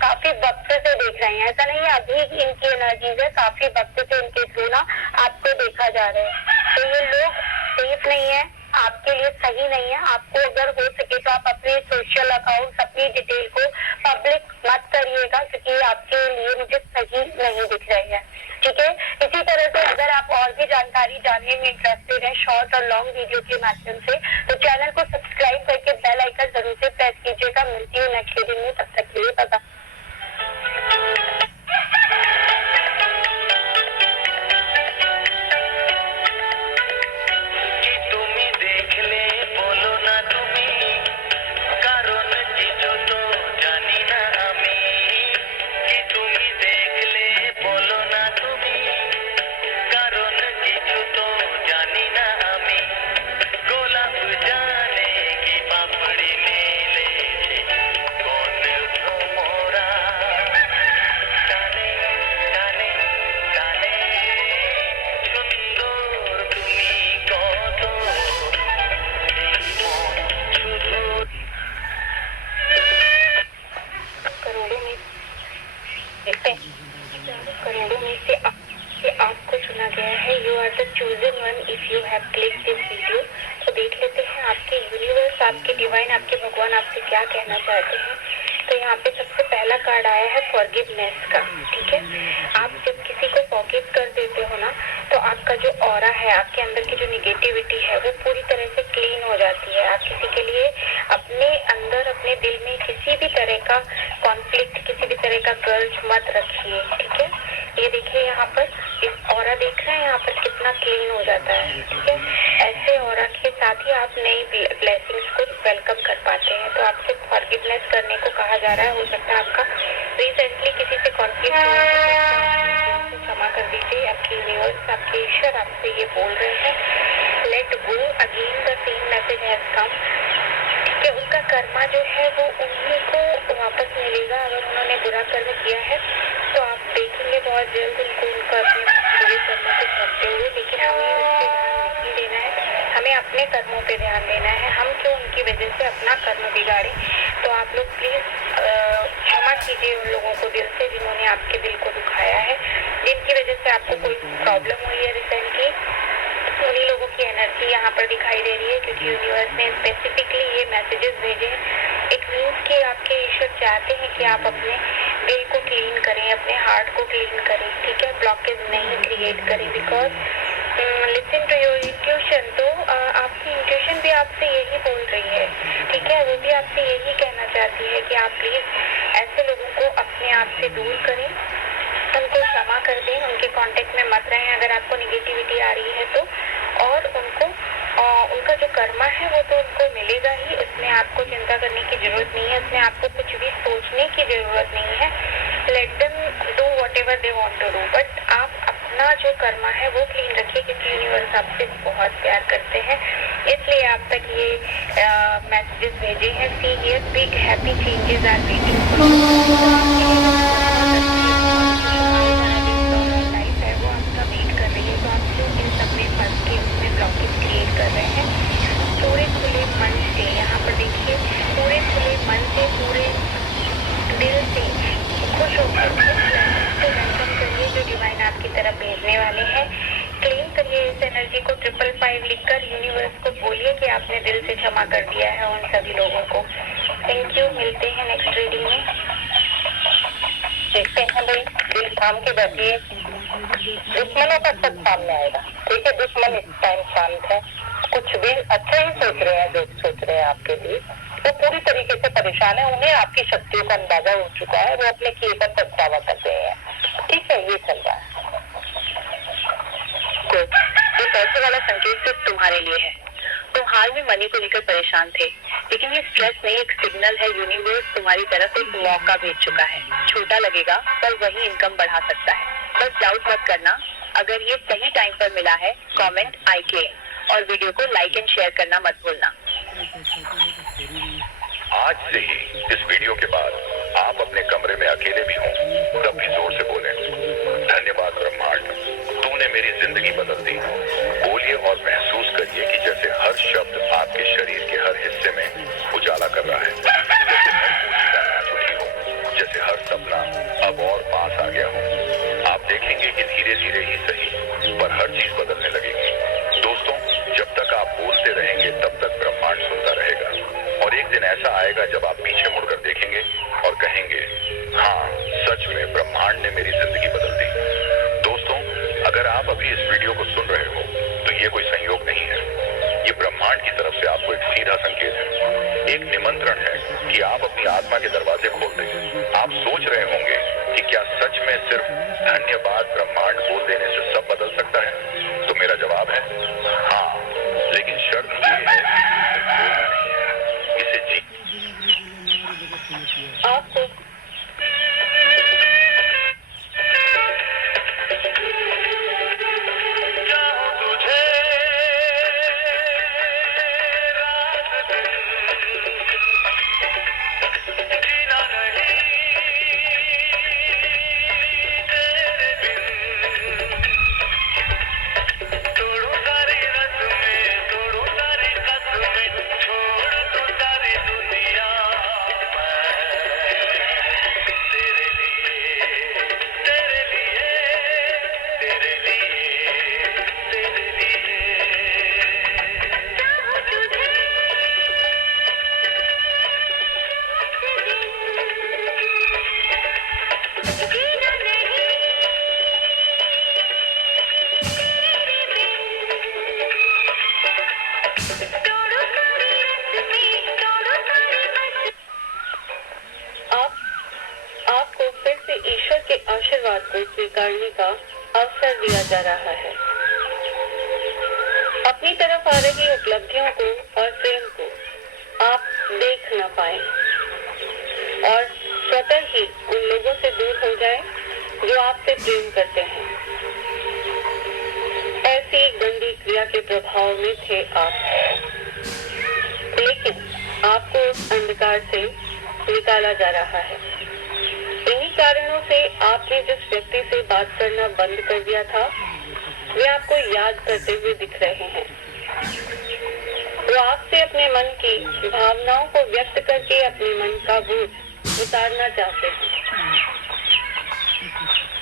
काफी वक्त से देख रहे हैं, ऐसा नहीं है अभी इनकी एनर्जीज है, काफी वक्त से इनके थ्रू ना आपको देखा जा रहा है। तो ये लोग सेफ नहीं है, आपके लिए सही नहीं है। आपको अगर हो सके तो आप अपने सोशल अकाउंट, अपनी डिटेल को पब्लिक मत करिएगा, क्योंकि आपके लिए मुझे सही नहीं दिख रही है, ठीक है। इसी तरह से अगर आप और भी जानकारी जानने में इंटरेस्टेड है शॉर्ट और लॉन्ग वीडियो के माध्यम से, तो चैनल को सब्सक्राइब करके बेल आइकन जरूर से प्रेस कीजिएगा। मिलती हूँ नेक्स्ट वीडियो में, तब तक के लिए बाय। কারণ কিছু তো জানি না আমি গোলাপ the chosen one if you have click this video. तो देख लेते हैं आपके यूनिवर्स, आपके डिवाइन, आपके भगवान आपसे क्या कहना चाहते हैं। तो यहाँ पे सबसे पहला कार्ड आया है फॉरगिवनेस का। ठीक है, आप जब किसी को फॉरगिव कर देते हो ना, तो आपका जो ऑरा है, आपके अंदर की जो निगेटिविटी है, वो पूरी तरह से क्लीन हो जाती है। आप किसी के लिए अपने अंदर, अपने दिल में किसी भी तरह का कॉन्फ्लिक्ट, किसी भी तरह का गर्ज मत रखिए। ठीक है, ये देखिए यहाँ पर इस ऑरा देख रहे हैं यहाँ पर कितना क्लीन हो जाता है। ठीक है, ऐसे ऑरा के साथ ही आप नई ब्लेसिंग्स को वेलकम कर पाते हैं। तो आपसे फॉरगिवनेस करने को कहा जा रहा है। हो सकता है आपका रिसेंटली किसी से कॉन्फ्लिक्ट हुआ है, क्षमा कर दीजिए। आपकी यूनिवर्स, आपके ईश्वर आपसे ये बोल रहे हैं, let go again the same message has come. ठीक है, उनका कर्मा जो है वो उन्हीं को वापस मिलेगा। अगर उन्होंने बुरा कर्म किया है तो आप देखेंगे बहुत जल्द उनको उनका अपने बुरे कर्मों को सौंपते हुए। लेकिन हमें उस पर ध्यान नहीं देना है, हमें अपने कर्मों पे ध्यान देना है। हम क्यों उनकी वजह से अपना कर्म बिगाड़े। तो आप लोग प्लीज क्षमा कीजिए उन लोगों को दिल से जिन्होंने आपके दिल को दुखाया है, जिनकी वजह से आपको कोई प्रॉब्लम हुई है रिसेंटली। उन्हीं लोगों की एनर्जी यहाँ पर दिखाई दे रही है, क्योंकि यूनिवर्स ने स्पेसिफिकली ये मैसेजेस भेजे हैं। इट मीन्स कि आपके ईश्वर चाहते हैं कि आप अपने दिल को क्लीन करें, अपने हार्ट को क्लीन करें। ठीक है, ब्लॉकेज नहीं क्रिएट करें। Because listen to your intuition. तो आपकी इंट्यूशन भी आपसे यही बोल रही है। ठीक है, वो भी आपसे यही कहना चाहती है कि आप प्लीज ऐसे लोगों को अपने आप से दूर करें, उनको क्षमा कर दें, उनके कांटेक्ट में मत रहें अगर आपको निगेटिविटी आ रही है तो। और उनको उनका जो कर्मा है वो तो उनको मिलेगा ही, उसमें आपको चिंता करने की जरूरत नहीं है, उसमें आपको कुछ भी सोचने की जरूरत नहीं है। Let them do whatever they want to do, but आप अपना जो कर्मा है वो क्लीन रखिए, क्योंकि यूनिवर्स आपसे बहुत प्यार करते हैं, इसलिए आप तक ये मैसेजेस भेजे हैं। See here big happy changes are waiting for life है वो आपका वेट कर रही है। तो आप जो इन सब में फंस के उसमें ब्लॉकेज क्रिएट कर रहे हैं, पूरे खुले मन से यहाँ पर देखिए, पूरे खुले मन से, पूरे दिल से खुश होकर वेलकम करिए जो डिवाइन आपकी तरफ भेजने वाले हैं। क्लीन करिए इस एनर्जी को 555 लिखकर यूनिवर्स को बोलिए कि आपने दिल से क्षमा कर दिया है उन सभी लोगों को। थैंक यू, मिलते हैं नेक्स्ट रीडिंग में। देखते हैं भाई, दिल थाम के बैठिए, दुश्मनों का सब सामने आएगा। ठीक है, दुश्मन इस टाइम शांत है, कुछ भी अच्छा ही सोच रहे हैं, जो सोच रहे हैं आपके लिए वो पूरी तरीके से परेशान है। उन्हें आपकी शक्तियों का अंदाजा हो चुका है, वो अपने किए पर पछतावा कर रहे हैं। ठीक है, ये चल रहा है। गुड, ये पैसे वाला संकेत सिर्फ तुम्हारे लिए है। तुम हाल में मनी को लेकर परेशान थे, लेकिन ये स्ट्रेस नहीं, एक सिग्नल है। यूनिवर्स तुम्हारी तरफ एक मौका भेज चुका है। छोटा लगेगा पर वही इनकम बढ़ा सकता है। बस डाउट मत करना। अगर ये सही टाइम पर मिला है, कमेंट आई क्लेम और वीडियो को लाइक एंड शेयर करना मत भूलना। आज से ही इस वीडियो के बाद आप अपने कमरे में अकेले भी हों, तब भी जोर से बोलें, धन्यवाद ब्रह्मांड, तूने मेरी जिंदगी बदल दी। बोलिए और महसूस करिए कि जैसे हर शब्द आपके शरीर के हर हिस्से में उजाला कर रहा है, जैसे हर पूछता नाच उठी हो, जैसे हर सपना अब और पास आ गया हो। आप देखेंगे कि धीरे धीरे ही सही, पर हर चीज बदलने लगेगी। दोस्तों, जब तक आप बोलते रहेंगे तब तक ब्रह्मांड सुनता रहेगा, और एक दिन ऐसा आएगा जब आप पीछे मुड़कर देखेंगे और कहेंगे, हाँ, सच में ब्रह्मांड ने मेरी जिंदगी बदल दी। दोस्तों, अगर आप अभी इस वीडियो को सुन रहे हो तो ये कोई संयोग नहीं है, ये ब्रह्मांड की तरफ से आपको एक सीधा संकेत है, एक निमंत्रण है कि आप अपनी आत्मा के दरवाजे खोल दें। आप सोच रहे होंगे कि क्या सच में सिर्फ धन्यवाद ब्रह्मांड बोल देने से सब बदल सकता है? तो मेरा जवाब है हाँ, लेकिन शर्त ये है कि इसे बोलना नहीं है, इसे जी। आपको निकालने का अवसर दिया जा रहा है। अपनी तरफ आ रही उपलब्धियों को और प्रेम को आप देख न पाए और स्वतः ही उन लोगों से दूर हो जाए जो आपसे प्रेम करते हैं। ऐसी गंदी क्रिया के प्रभाव में थे आप, लेकिन आपको उस अंधकार से निकाला जा रहा है। इन्हीं कारणों से आपने जिस व्यक्ति से बात करना बंद कर दिया था, वे आपको याद करते हुए दिख रहे हैं। वो आपसे अपने मन की भावनाओं को व्यक्त करके अपने मन का बोझ उतारना चाहते हैं।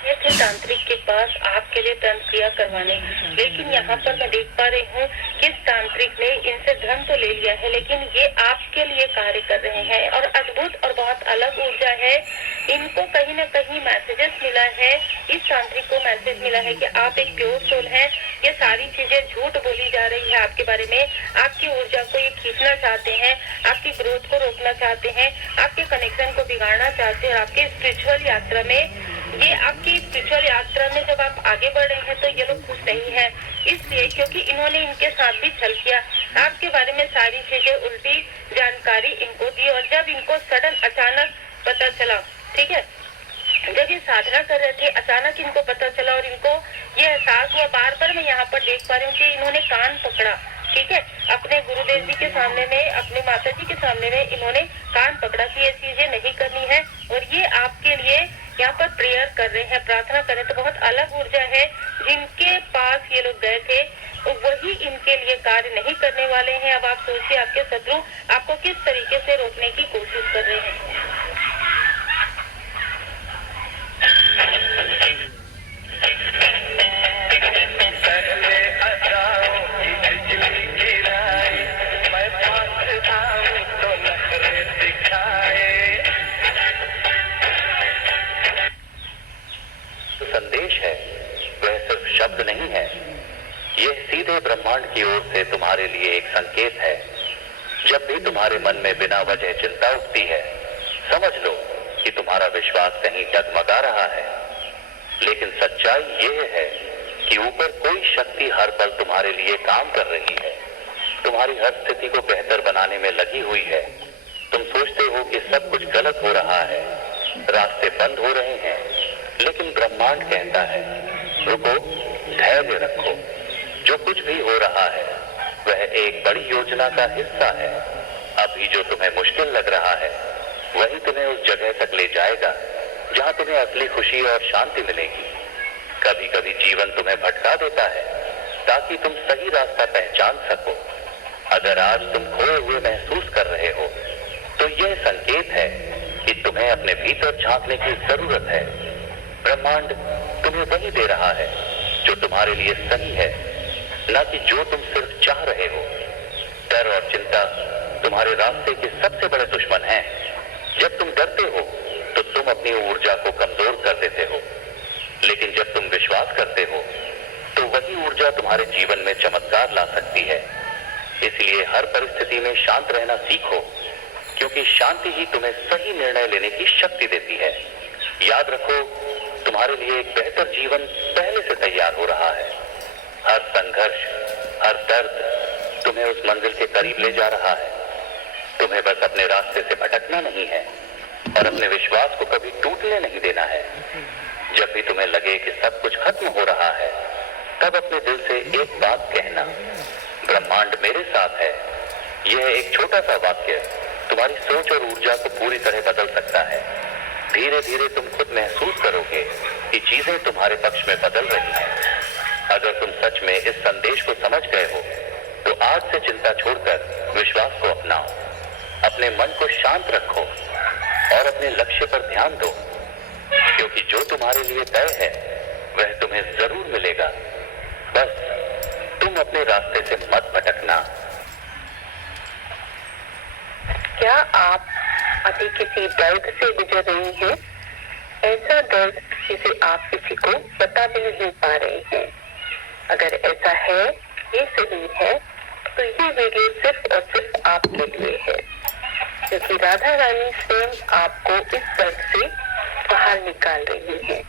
ये थे तांत्रिक के पास आपके लिए तंत्र क्रिया करवाने, लेकिन यहाँ पर मैं देख पा रही हूँ कि इस तांत्रिक ने इनसे धन तो ले लिया है, लेकिन ये आपके लिए कार्य कर रहे हैं और अद्भुत और बहुत अलग ऊर्जा है। इनको कहीं न कहीं मैसेजेस मिला है, इस तांत्रिक को मैसेज मिला है कि आप एक प्योर सोल हैं। ये सारी चीजें झूठ बोली जा रही है आपके बारे में, आपकी ऊर्जा को ये खींचना चाहते हैं, आपकी ग्रोथ को रोकना चाहते हैं, आपके कनेक्शन को बिगाड़ना चाहते हैं। आपके स्पिरिचुअल यात्रा में ये आपकी स्पिरिचुअल यात्रा में जब आप आगे बढ़ रहे हैं तो ये लोग खुश नहीं है, इसलिए क्योंकि इन्होंने इनके साथ भी छल किया, आपके बारे में सारी चीजें उल्टी जानकारी इनको दी। और जब इनको सडन अचानक पता चला, ठीक है, जब ये साधना कर रहे थे अचानक इनको पता चला और इनको ये एहसास हुआ। बार बार मैं यहाँ पर देख पा रही हूँ कि इन्होंने कान पकड़ा, ठीक है, अपने गुरुदेव जी के सामने में, अपने माता जी के सामने में इन्होंने कान पकड़ा कि ये चीजें नहीं करनी है और ये आपके लिए यहाँ पर प्रेयर कर रहे हैं, प्रार्थना कर रहे हैं। तो बहुत अलग ऊर्जा है। जिनके पास ये लोग गए थे तो वही इनके लिए कार्य नहीं करने वाले हैं। अब आप सोचिए आपके शत्रु आपको किस तरीके से रोकने की कोशिश कर रहे हैं। संदेश है वह सिर्फ शब्द नहीं है, यह सीधे ब्रह्मांड की ओर से तुम्हारे लिए एक संकेत है। जब भी तुम्हारे मन में बिना वजह चिंता उठती है, समझ लो कि तुम्हारा विश्वास कहीं डगमगा रहा है। लेकिन सच्चाई यह है कि ऊपर कोई शक्ति हर पल तुम्हारे लिए काम कर रही है, तुम्हारी हर स्थिति को बेहतर बनाने में लगी हुई है। तुम सोचते हो कि सब कुछ गलत हो रहा है, रास्ते बंद हो रहे हैं, लेकिन ब्रह्मांड कहता है रुको, धैर्य रखो। जो कुछ भी हो रहा है वह एक बड़ी योजना का हिस्सा है। अभी जो तुम्हें मुश्किल लग रहा है वही तुम्हें उस जगह तक ले जाएगा जहां तुम्हें असली खुशी और शांति मिलेगी। कभी कभी जीवन तुम्हें भटका देता है ताकि तुम सही रास्ता पहचान सको। अगर आज तुम खोए हुए महसूस कर रहे हो तो यह संकेत है कि तुम्हें अपने भीतर झांकने की जरूरत है। ब्रह्मांड तुम्हें वही दे रहा है जो तुम्हारे लिए सही है, न कि जो तुम सिर्फ चाह रहे हो। डर और चिंता तुम्हारे रास्ते के सबसे बड़े दुश्मन हैं। जब तुम डरते हो तो तुम अपनी ऊर्जा को कमजोर कर देते हो, लेकिन जब तुम विश्वास करते हो तो वही ऊर्जा तुम्हारे जीवन में चमत्कार ला सकती है। इसलिए हर परिस्थिति में शांत रहना सीखो, क्योंकि शांति ही तुम्हें सही निर्णय लेने की शक्ति देती है। याद रखो, तुम्हारे लिए एक बेहतर जीवन पहले से तैयार हो रहा है। हर संघर्ष, हर दर्द तुम्हें उस मंजिल के करीब ले जा रहा है। तुम्हें बस अपने रास्ते से भटकना नहीं है और अपने विश्वास को कभी टूटने नहीं देना है। जब भी तुम्हें लगे कि सब कुछ खत्म हो रहा है, तब अपने दिल से एक बात कहना, ब्रह्मांड मेरे साथ है। यह एक छोटा सा वाक्य तुम्हारी सोच और ऊर्जा को पूरी तरह बदल सकता है। धीरे धीरे तुम खुद महसूस करोगे कि चीजें तुम्हारे पक्ष में बदल रही हैं। अगर तुम सच में इस संदेश को समझ गए हो तो आज से चिंता छोड़कर विश्वास को अपनाओ। अपने मन को शांत रखो और अपने लक्ष्य पर ध्यान दो, क्योंकि जो तुम्हारे लिए तय है वह तुम्हें जरूर मिलेगा। बस तुम अपने रास्ते से मत भटकना। क्या आप अभी किसी दर्द से गुजर रही हैं? ऐसा दर्द जिसे आप किसी को बता भी नहीं पा रहे हैं। अगर ऐसा है, ये सही है, तो ये वीडियो सिर्फ और सिर्फ आपके लिए है, क्योंकि राधा रानी स्वयं आपको इस दर्द से बाहर निकाल रही है।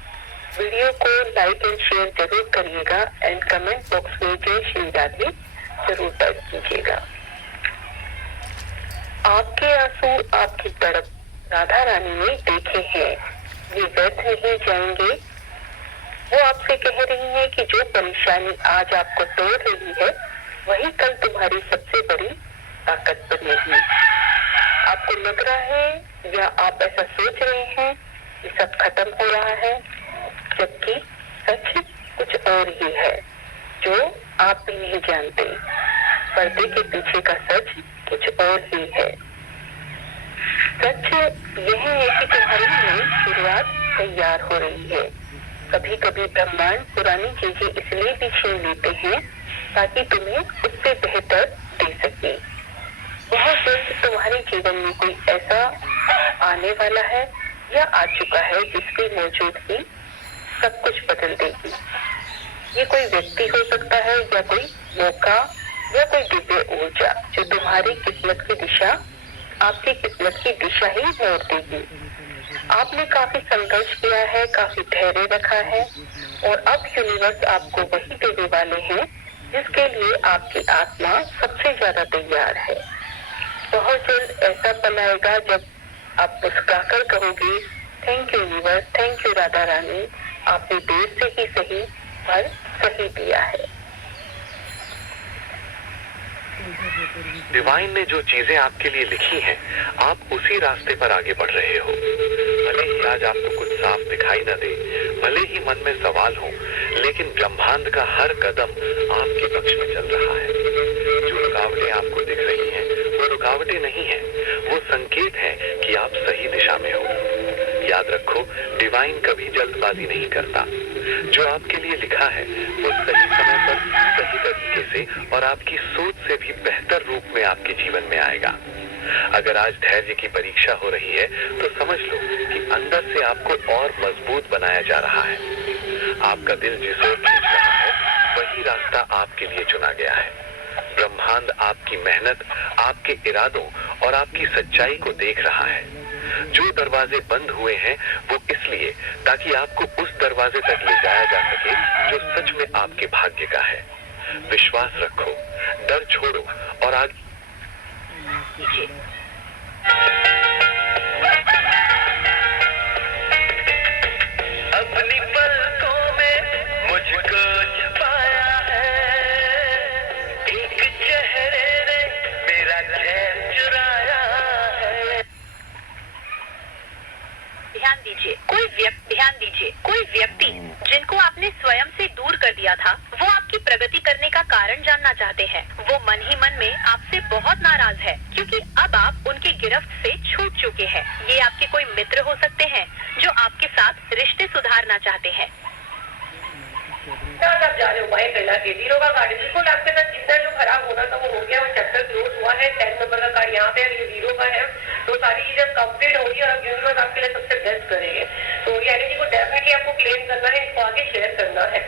वीडियो को लाइक एंड शेयर जरूर करिएगा एंड कमेंट बॉक्स में जय श्री राधे जरूर टाइप कीजिएगा। आपके आंसू आपकी तड़प राधा रानी ने देखे हैं, ये व्यर्थ नहीं जाएंगे। वो आपसे कह रही है कि जो परेशानी आज आपको तोड़ रही है वही कल तुम्हारी सबसे बड़ी ताकत बनेगी। आपको लग रहा है या आप ऐसा सोच रहे हैं कि सब खत्म हो रहा है, जबकि सच कुछ और ही है जो आप भी नहीं जानते। पर्दे के पीछे का सच कुछ और ही है। सच यह है कि तुम्हारी नई शुरुआत तैयार हो रही है। कभी कभी ब्रह्मांड पुरानी चीजें इसलिए भी छीन लेते हैं ताकि तुम्हें उससे बेहतर दे सके। बहुत जल्द तुम्हारे जीवन में कोई ऐसा आने वाला है या आ चुका है जिसकी मौजूदगी सब कुछ बदल देगी। ये कोई व्यक्ति हो सकता है या कोई मौका या कोई दिव्य ऊर्जा जो तुम्हारी किस्मत की दिशा, आपकी किस्मत की दिशा ही मोड़ देगी। आपने काफी संघर्ष किया है, काफी धैर्य रखा है और अब यूनिवर्स आपको वही देने वाले हैं जिसके लिए आपकी आत्मा सबसे ज्यादा तैयार है। बहुत जल्द ऐसा पल आएगा जब आप मुस्कुराकर कहोगे thank you universe, thank you Radha Rani, आपने देर से ही सही पर सही दिया है। डिवाइन ने जो चीजें आपके लिए लिखी हैं, आप उसी रास्ते पर आगे बढ़ रहे हो। भले ही आज आपको कुछ साफ दिखाई न दे, भले ही मन में सवाल हो, लेकिन ब्रह्मांड का हर कदम आपके पक्ष में चल रहा है। जो रुकावटें आपको दिख रही हैं, वो रुकावटें नहीं है, वो संकेत है कि आप सही दिशा में हो। याद रखो, डिवाइन कभी जल्दबाजी नहीं करता। जो आपके लिए लिखा है वो सही समय पर, सही तरीके से और आपकी सोच से भी बेहतर रूप में आपके जीवन में आएगा। अगर आज धैर्य की परीक्षा हो रही है तो समझ लो कि अंदर से आपको और मजबूत बनाया जा रहा है। आपका दिल जिस ओर खींच रहा है वही रास्ता आपके लिए चुना गया है। ब्रह्मांड आपकी मेहनत, आपके इरादों और आपकी सच्चाई को देख रहा है। जो दरवाजे बंद हुए हैं वो इसलिए ताकि आपको उस दरवाजे तक ले जाया जा सके जो सच में आपके भाग्य का है। विश्वास रखो, डर छोड़ो और आगे अपनी पलकों में मुझको छुपाया है, एक चेहरे ने मेरा चैन चुराया है। ध्यान दीजिए, कोई व्यक्ति जिनको आपने स्वयं से दूर कर दिया था, वो आपकी प्रगति करने का कारण जानना चाहते हैं। वो मन ही मन में आपसे बहुत नाराज है क्योंकि अब आप उनकी गिरफ्त से छूट चुके हैं। ये आपके कोई मित्र हो सकते हैं जो आपके साथ रिश्ते सुधारना चाहते हैं। आप जा रहे हो बाइक करना के जीरो का कार्ड, बिल्कुल आपके साथ जितना जो खराब होना था वो हो गया। वो चैप्टर क्लोज हुआ है। 10 नंबर का कार्ड यहाँ पे है, ये जीरो का है। तो सारी चीजें कंप्लीट होगी और यूनिवर्स आपके लिए सबसे बेस्ट करेंगे। तो ये एनर्जी को डेफिनेटली आपको क्लेम करना है, इसको आगे शेयर करना है,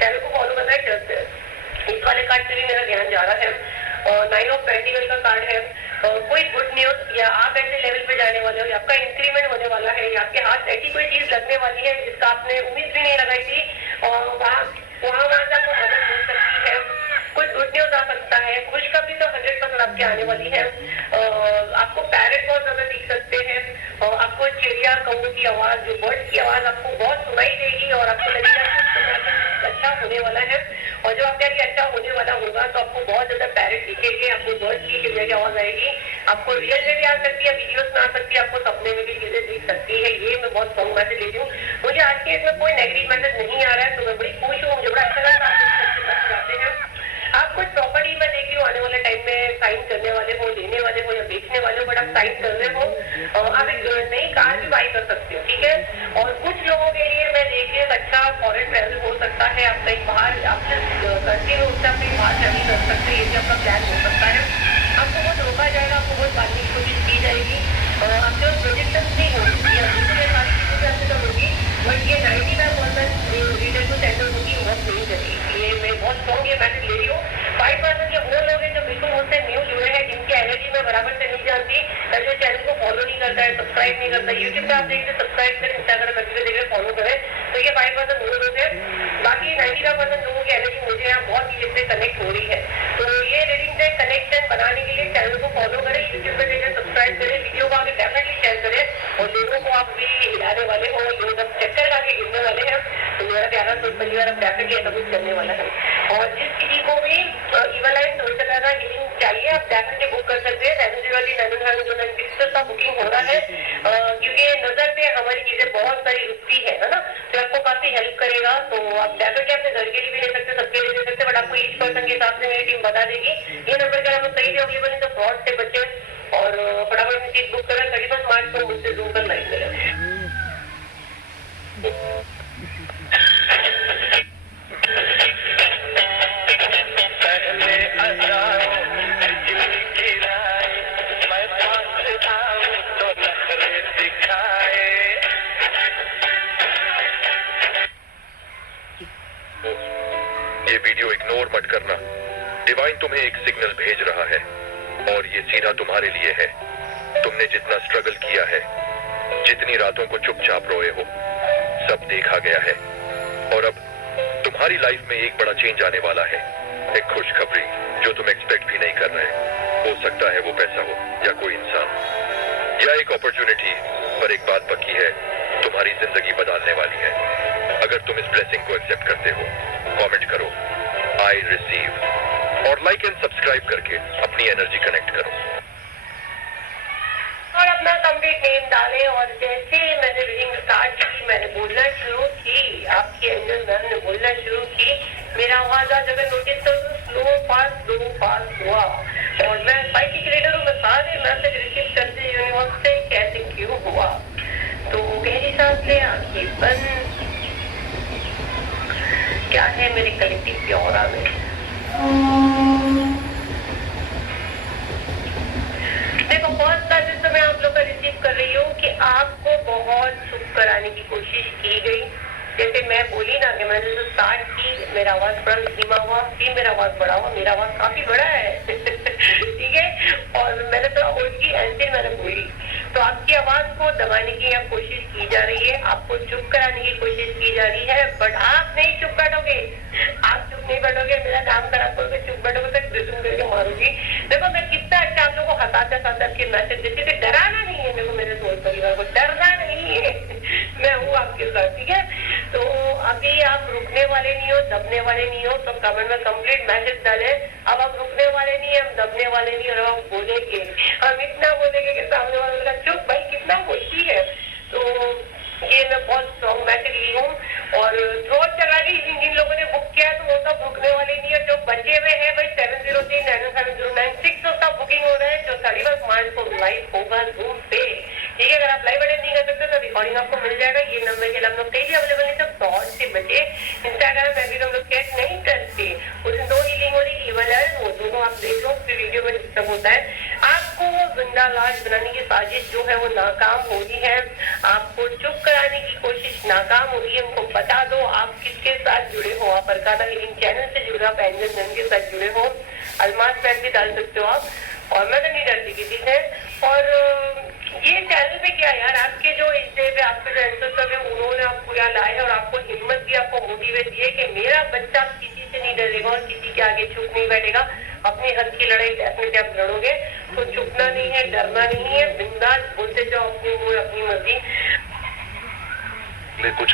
चैनल को फॉलो करना है। चलते इस वाले कार्ड से भी मेरा ध्यान जा रहा है। और 9 ऑफ पेंटिकल का कार्ड है। कोई गुड न्यूज या आप ऐसे लेवल पे जाने वाले हो, आपका इंक्रीमेंट होने वाला है, या आपके हाथ ऐसी कोई चीज लगने वाली है जिसका आपने उम्मीद भी नहीं लगाई थी और वहाँ से आपको मदद मिल सकती है। कुछ गुड न्यूज आ सकता है। खुशखबरी तो 100% आपके आने वाली है। आपको पैरेट बहुत ज्यादा दिख सकते हैं और आपको चिड़िया, कौओं की आवाज, जो बर्ड की आवाज आपको बहुत सुनाई देगी और आपको लगेगा कि अच्छा होने वाला है। और जब आपके लिए अच्छा होने वाला होगा तो आपको बहुत ज्यादा पैरेट दिखेंगे, आपको बर्ड की, चिड़िया की आवाज आएगी। आपको रियल में भी आ सकती है, वीडियोस में आ सकती है, आपको सपने में भी चीजें दिख सकती है। ये मैं बहुत स्ट्रॉन्ग मैसेज ले रही हूँ। मुझे आज के इसमें कोई नेगेटिव मैसेज नहीं आ रहा है, तो मैं बड़ी खुश हूँ। मुझे बड़ा अच्छा लगा आप जाते हैं। आप कुछ प्रॉपर्टी में देख रही हो आने वाले टाइम में साइन करने वाले हो, लेने वाले हो या बेचने वाले हो, बट आप साइन कर रहे हो। आप एक नई कार भी बाई कर सकते हो, ठीक है। और कुछ लोगों के लिए मैं देख रही हूँ अच्छा फॉरेन ट्रैवल हो सकता है। आप कहीं बाहर आपसे करते हो उससे आप कहीं बाहर ट्रैवल कर सकते हैं, ये भी आपका प्लान हो सकता है। आपको बहुत रोका जाएगा, आपको बहुत बांधने की कोशिश की जाएगी। आपके प्रोजेक्शन नहीं होगी, सारी चीजें आपसे तब होगी, बट ये 99% रीडर को सेंटर होगी बहुत नहीं करेगी। ये मैं बहुत स्ट्रॉन्ग ये मैसेज ले रही हूँ। 5% ये वो लोग हैं जो बिल्कुल मुझसे न्यू जुड़े हैं, जिनकी एनर्जी मैं बराबर से नहीं जानती, जो चैनल को फॉलो नहीं करता है, सब्सक्राइब नहीं करता। यूट्यूब पे आप देखते सब्सक्राइब करें, इंस्टाग्राम पर देख रहे फॉलो करें, तो ये 5% वो लोग हैं, बाकी 95% लोगों की एनर्जी मुझे यहाँ बहुत ही से कनेक्ट हो रही है। तो ये रीडिंग से कनेक्शन बनाने के लिए चैनल को फॉलो करें, यूट्यूब पे जाकर सब्सक्राइब करें, वीडियो को आगे डेफिनेटली शेयर करें और लोगों को आप भी हिलाने वाले हो, लोग अब चक्कर खा के गिरने वाले हैं, तो मेरा प्यारा सोच परिवार अब डेफिनेटली ऐसा कुछ करने वाला है। और जिस किसी को भी इवल आइज सोच रहा हीलिंग चाहिए आप डेफिनेटली बुक कर सकते हैं। 701 का बुकिंग हो रहा है क्योंकि नजर पे हमारी चीजें बहुत सारी रुकती है ना, तो आपको काफी हेल्प करेगा। तो आप डेफिनेटली अपने घर के लिए भी ले सकते हैं, सबके लिए ले सकते हैं, बट आपको ईच पर्सन के हिसाब से मेरी टीम बता देगी। ये नंबर अगर आपको सही से अवेलेबल है तो फ्रॉड से बचे और फटाफट में सीट बुक करें। 31 मार्च को मुझसे जूम पर लाइव मिले। ये वीडियो इग्नोर मत करना। डिवाइन तुम्हें एक सिग्नल भेज रहा है और ये सीधा तुम्हारे लिए है। तुमने जितना स्ट्रगल किया है, जितनी रातों को चुपचाप रोए हो, सब देखा गया है और अब तुम्हारी लाइफ में एक बड़ा चेंज आने वाला है। एक खुशखबरी जो तुम एक्सपेक्ट भी नहीं कर रहे। हो सकता है वो पैसा हो या कोई इंसान या एक अपॉर्चुनिटी, पर एक बात पक्की है, तुम्हारी जिंदगी बदलने वाली है। अगर तुम इस ब्लेसिंग को एक्सेप्ट करते हो, कमेंट करो आई रिसीव और लाइक एंड सब्सक्राइब करके अपनी एनर्जी कनेक्ट करो और अपना कंप्लीट नेम डालें। और जैसे ही मैंने रीडिंग स्टार्ट की, मैंने बोलना शुरू की, आपकी एंजल मैम ने बोलना शुरू की, मेरा आवाज आज अगर नोटिस करो तो स्लो फास्ट हुआ। और मैं बाइक की लीडर हूँ, मैं सारे मैसेज रिसीव करते यूनिवर्स से कैसे क्यों हुआ। तो गहरी सांस ले, आंखें बंद। क्या है मेरे कलेक्टिव के ऑरा में? देखो फर्स्ट मैसेज तो मैं आप लोग का रिसीव कर रही हूँ कि आपको बहुत सुख कराने की कोशिश की गई। जैसे मैं बोली ना कि मैंने जो स्टार्ट की, मेरा आवाज थोड़ा धीमा हुआ, फिर मेरा आवाज बड़ा हुआ, मेरा आवाज काफी बड़ा है ठीक है। और मैंने थोड़ा उनकी ऐसे मैंने बोली, तो आपकी आवाज को दबाने की यहाँ कोशिश की जा रही है, आपको चुप कराने की कोशिश की जा रही है, बट आप नहीं चुप बैठोगे, आप चुप नहीं बैठोगे। मेरा काम खराब करोगे, चुप बैठोगे तो दुश्मन करके मारूंगी। देखो मैं कितना अच्छा आप लोगों को हंसाते के मैसेज देती थी, डराना नहीं है। देखो मेरे दोस्त परिवार को डरना नहीं है, मैं हूँ आपके साथ, ठीक है। तो अभी आप रुकने वाले नहीं हो, दबने वाले नहीं हो, तो कमेंट में कंप्लीट मैसेज डाले। अब आप रुकने वाले नहीं है, हम दबने वाले नहीं, और हम बोलेंगे, हम इतना बोलेंगे कि सामने वाले का चुप भाई कितना बोलती है। तो ये मैं बहुत स्ट्रॉन्ग मैसेज ली हूँ और रोज चला के जिन लोगों ने बुक किया तो वो सब रुकने वाले नहीं है। जो बचे हुए हैं भाई 703-97096 तो सब बुकिंग हो रहे हैं, जो 31 मार्च को लाइव होगा जूम पे, ठीक है। अगर आप लाइव अटेंड नहीं कर सकते तो रिकॉर्डिंग आपको मिल जाएगा। ये नंबर के लिए हम लोग कहीं भी अवेलेबल नहीं, तो फ्रॉड से बचे। इंस्टाग्राम पे भी हम लोग चेक नहीं करते, उसमें 2 हीलिंग हो रही, इवल है, वो दोनों आप देख लो, फिर वीडियो में डिस्टर्ब होता है। आपको जिंदा लाश बनाने की साजिश जो है वो नाकाम हो रही है, आपको चुप कराने की कोशिश नाकाम हो रही है। उनको बता दो आप किसके साथ जुड़े हो, आप अरकाना हीलिंग चैनल से जुड़े हो, आप एंजल मैम के साथ जुड़े हो, अलमास पैक भी डाल सकते हो आप, और मैं तो नहीं डरती किसी से। और ये चैनल पे क्या यार, आपके जो इस डे पे आपके जो एंसेस्टर्स हैं उन्होंने आपको यहाँ लाए और आपको हिम्मत दी, आपको मोटिवेट दिए कि मेरा बच्चा किसी से नहीं डरेगा और किसी के आगे चुप नहीं बैठेगा। अपने हक की लड़ाई डेफिनेटली आप लड़ोगे, तो चुपना नहीं है, डरना नहीं है, बिंदास बोलते जाओ अपनी मर्जी। कुछ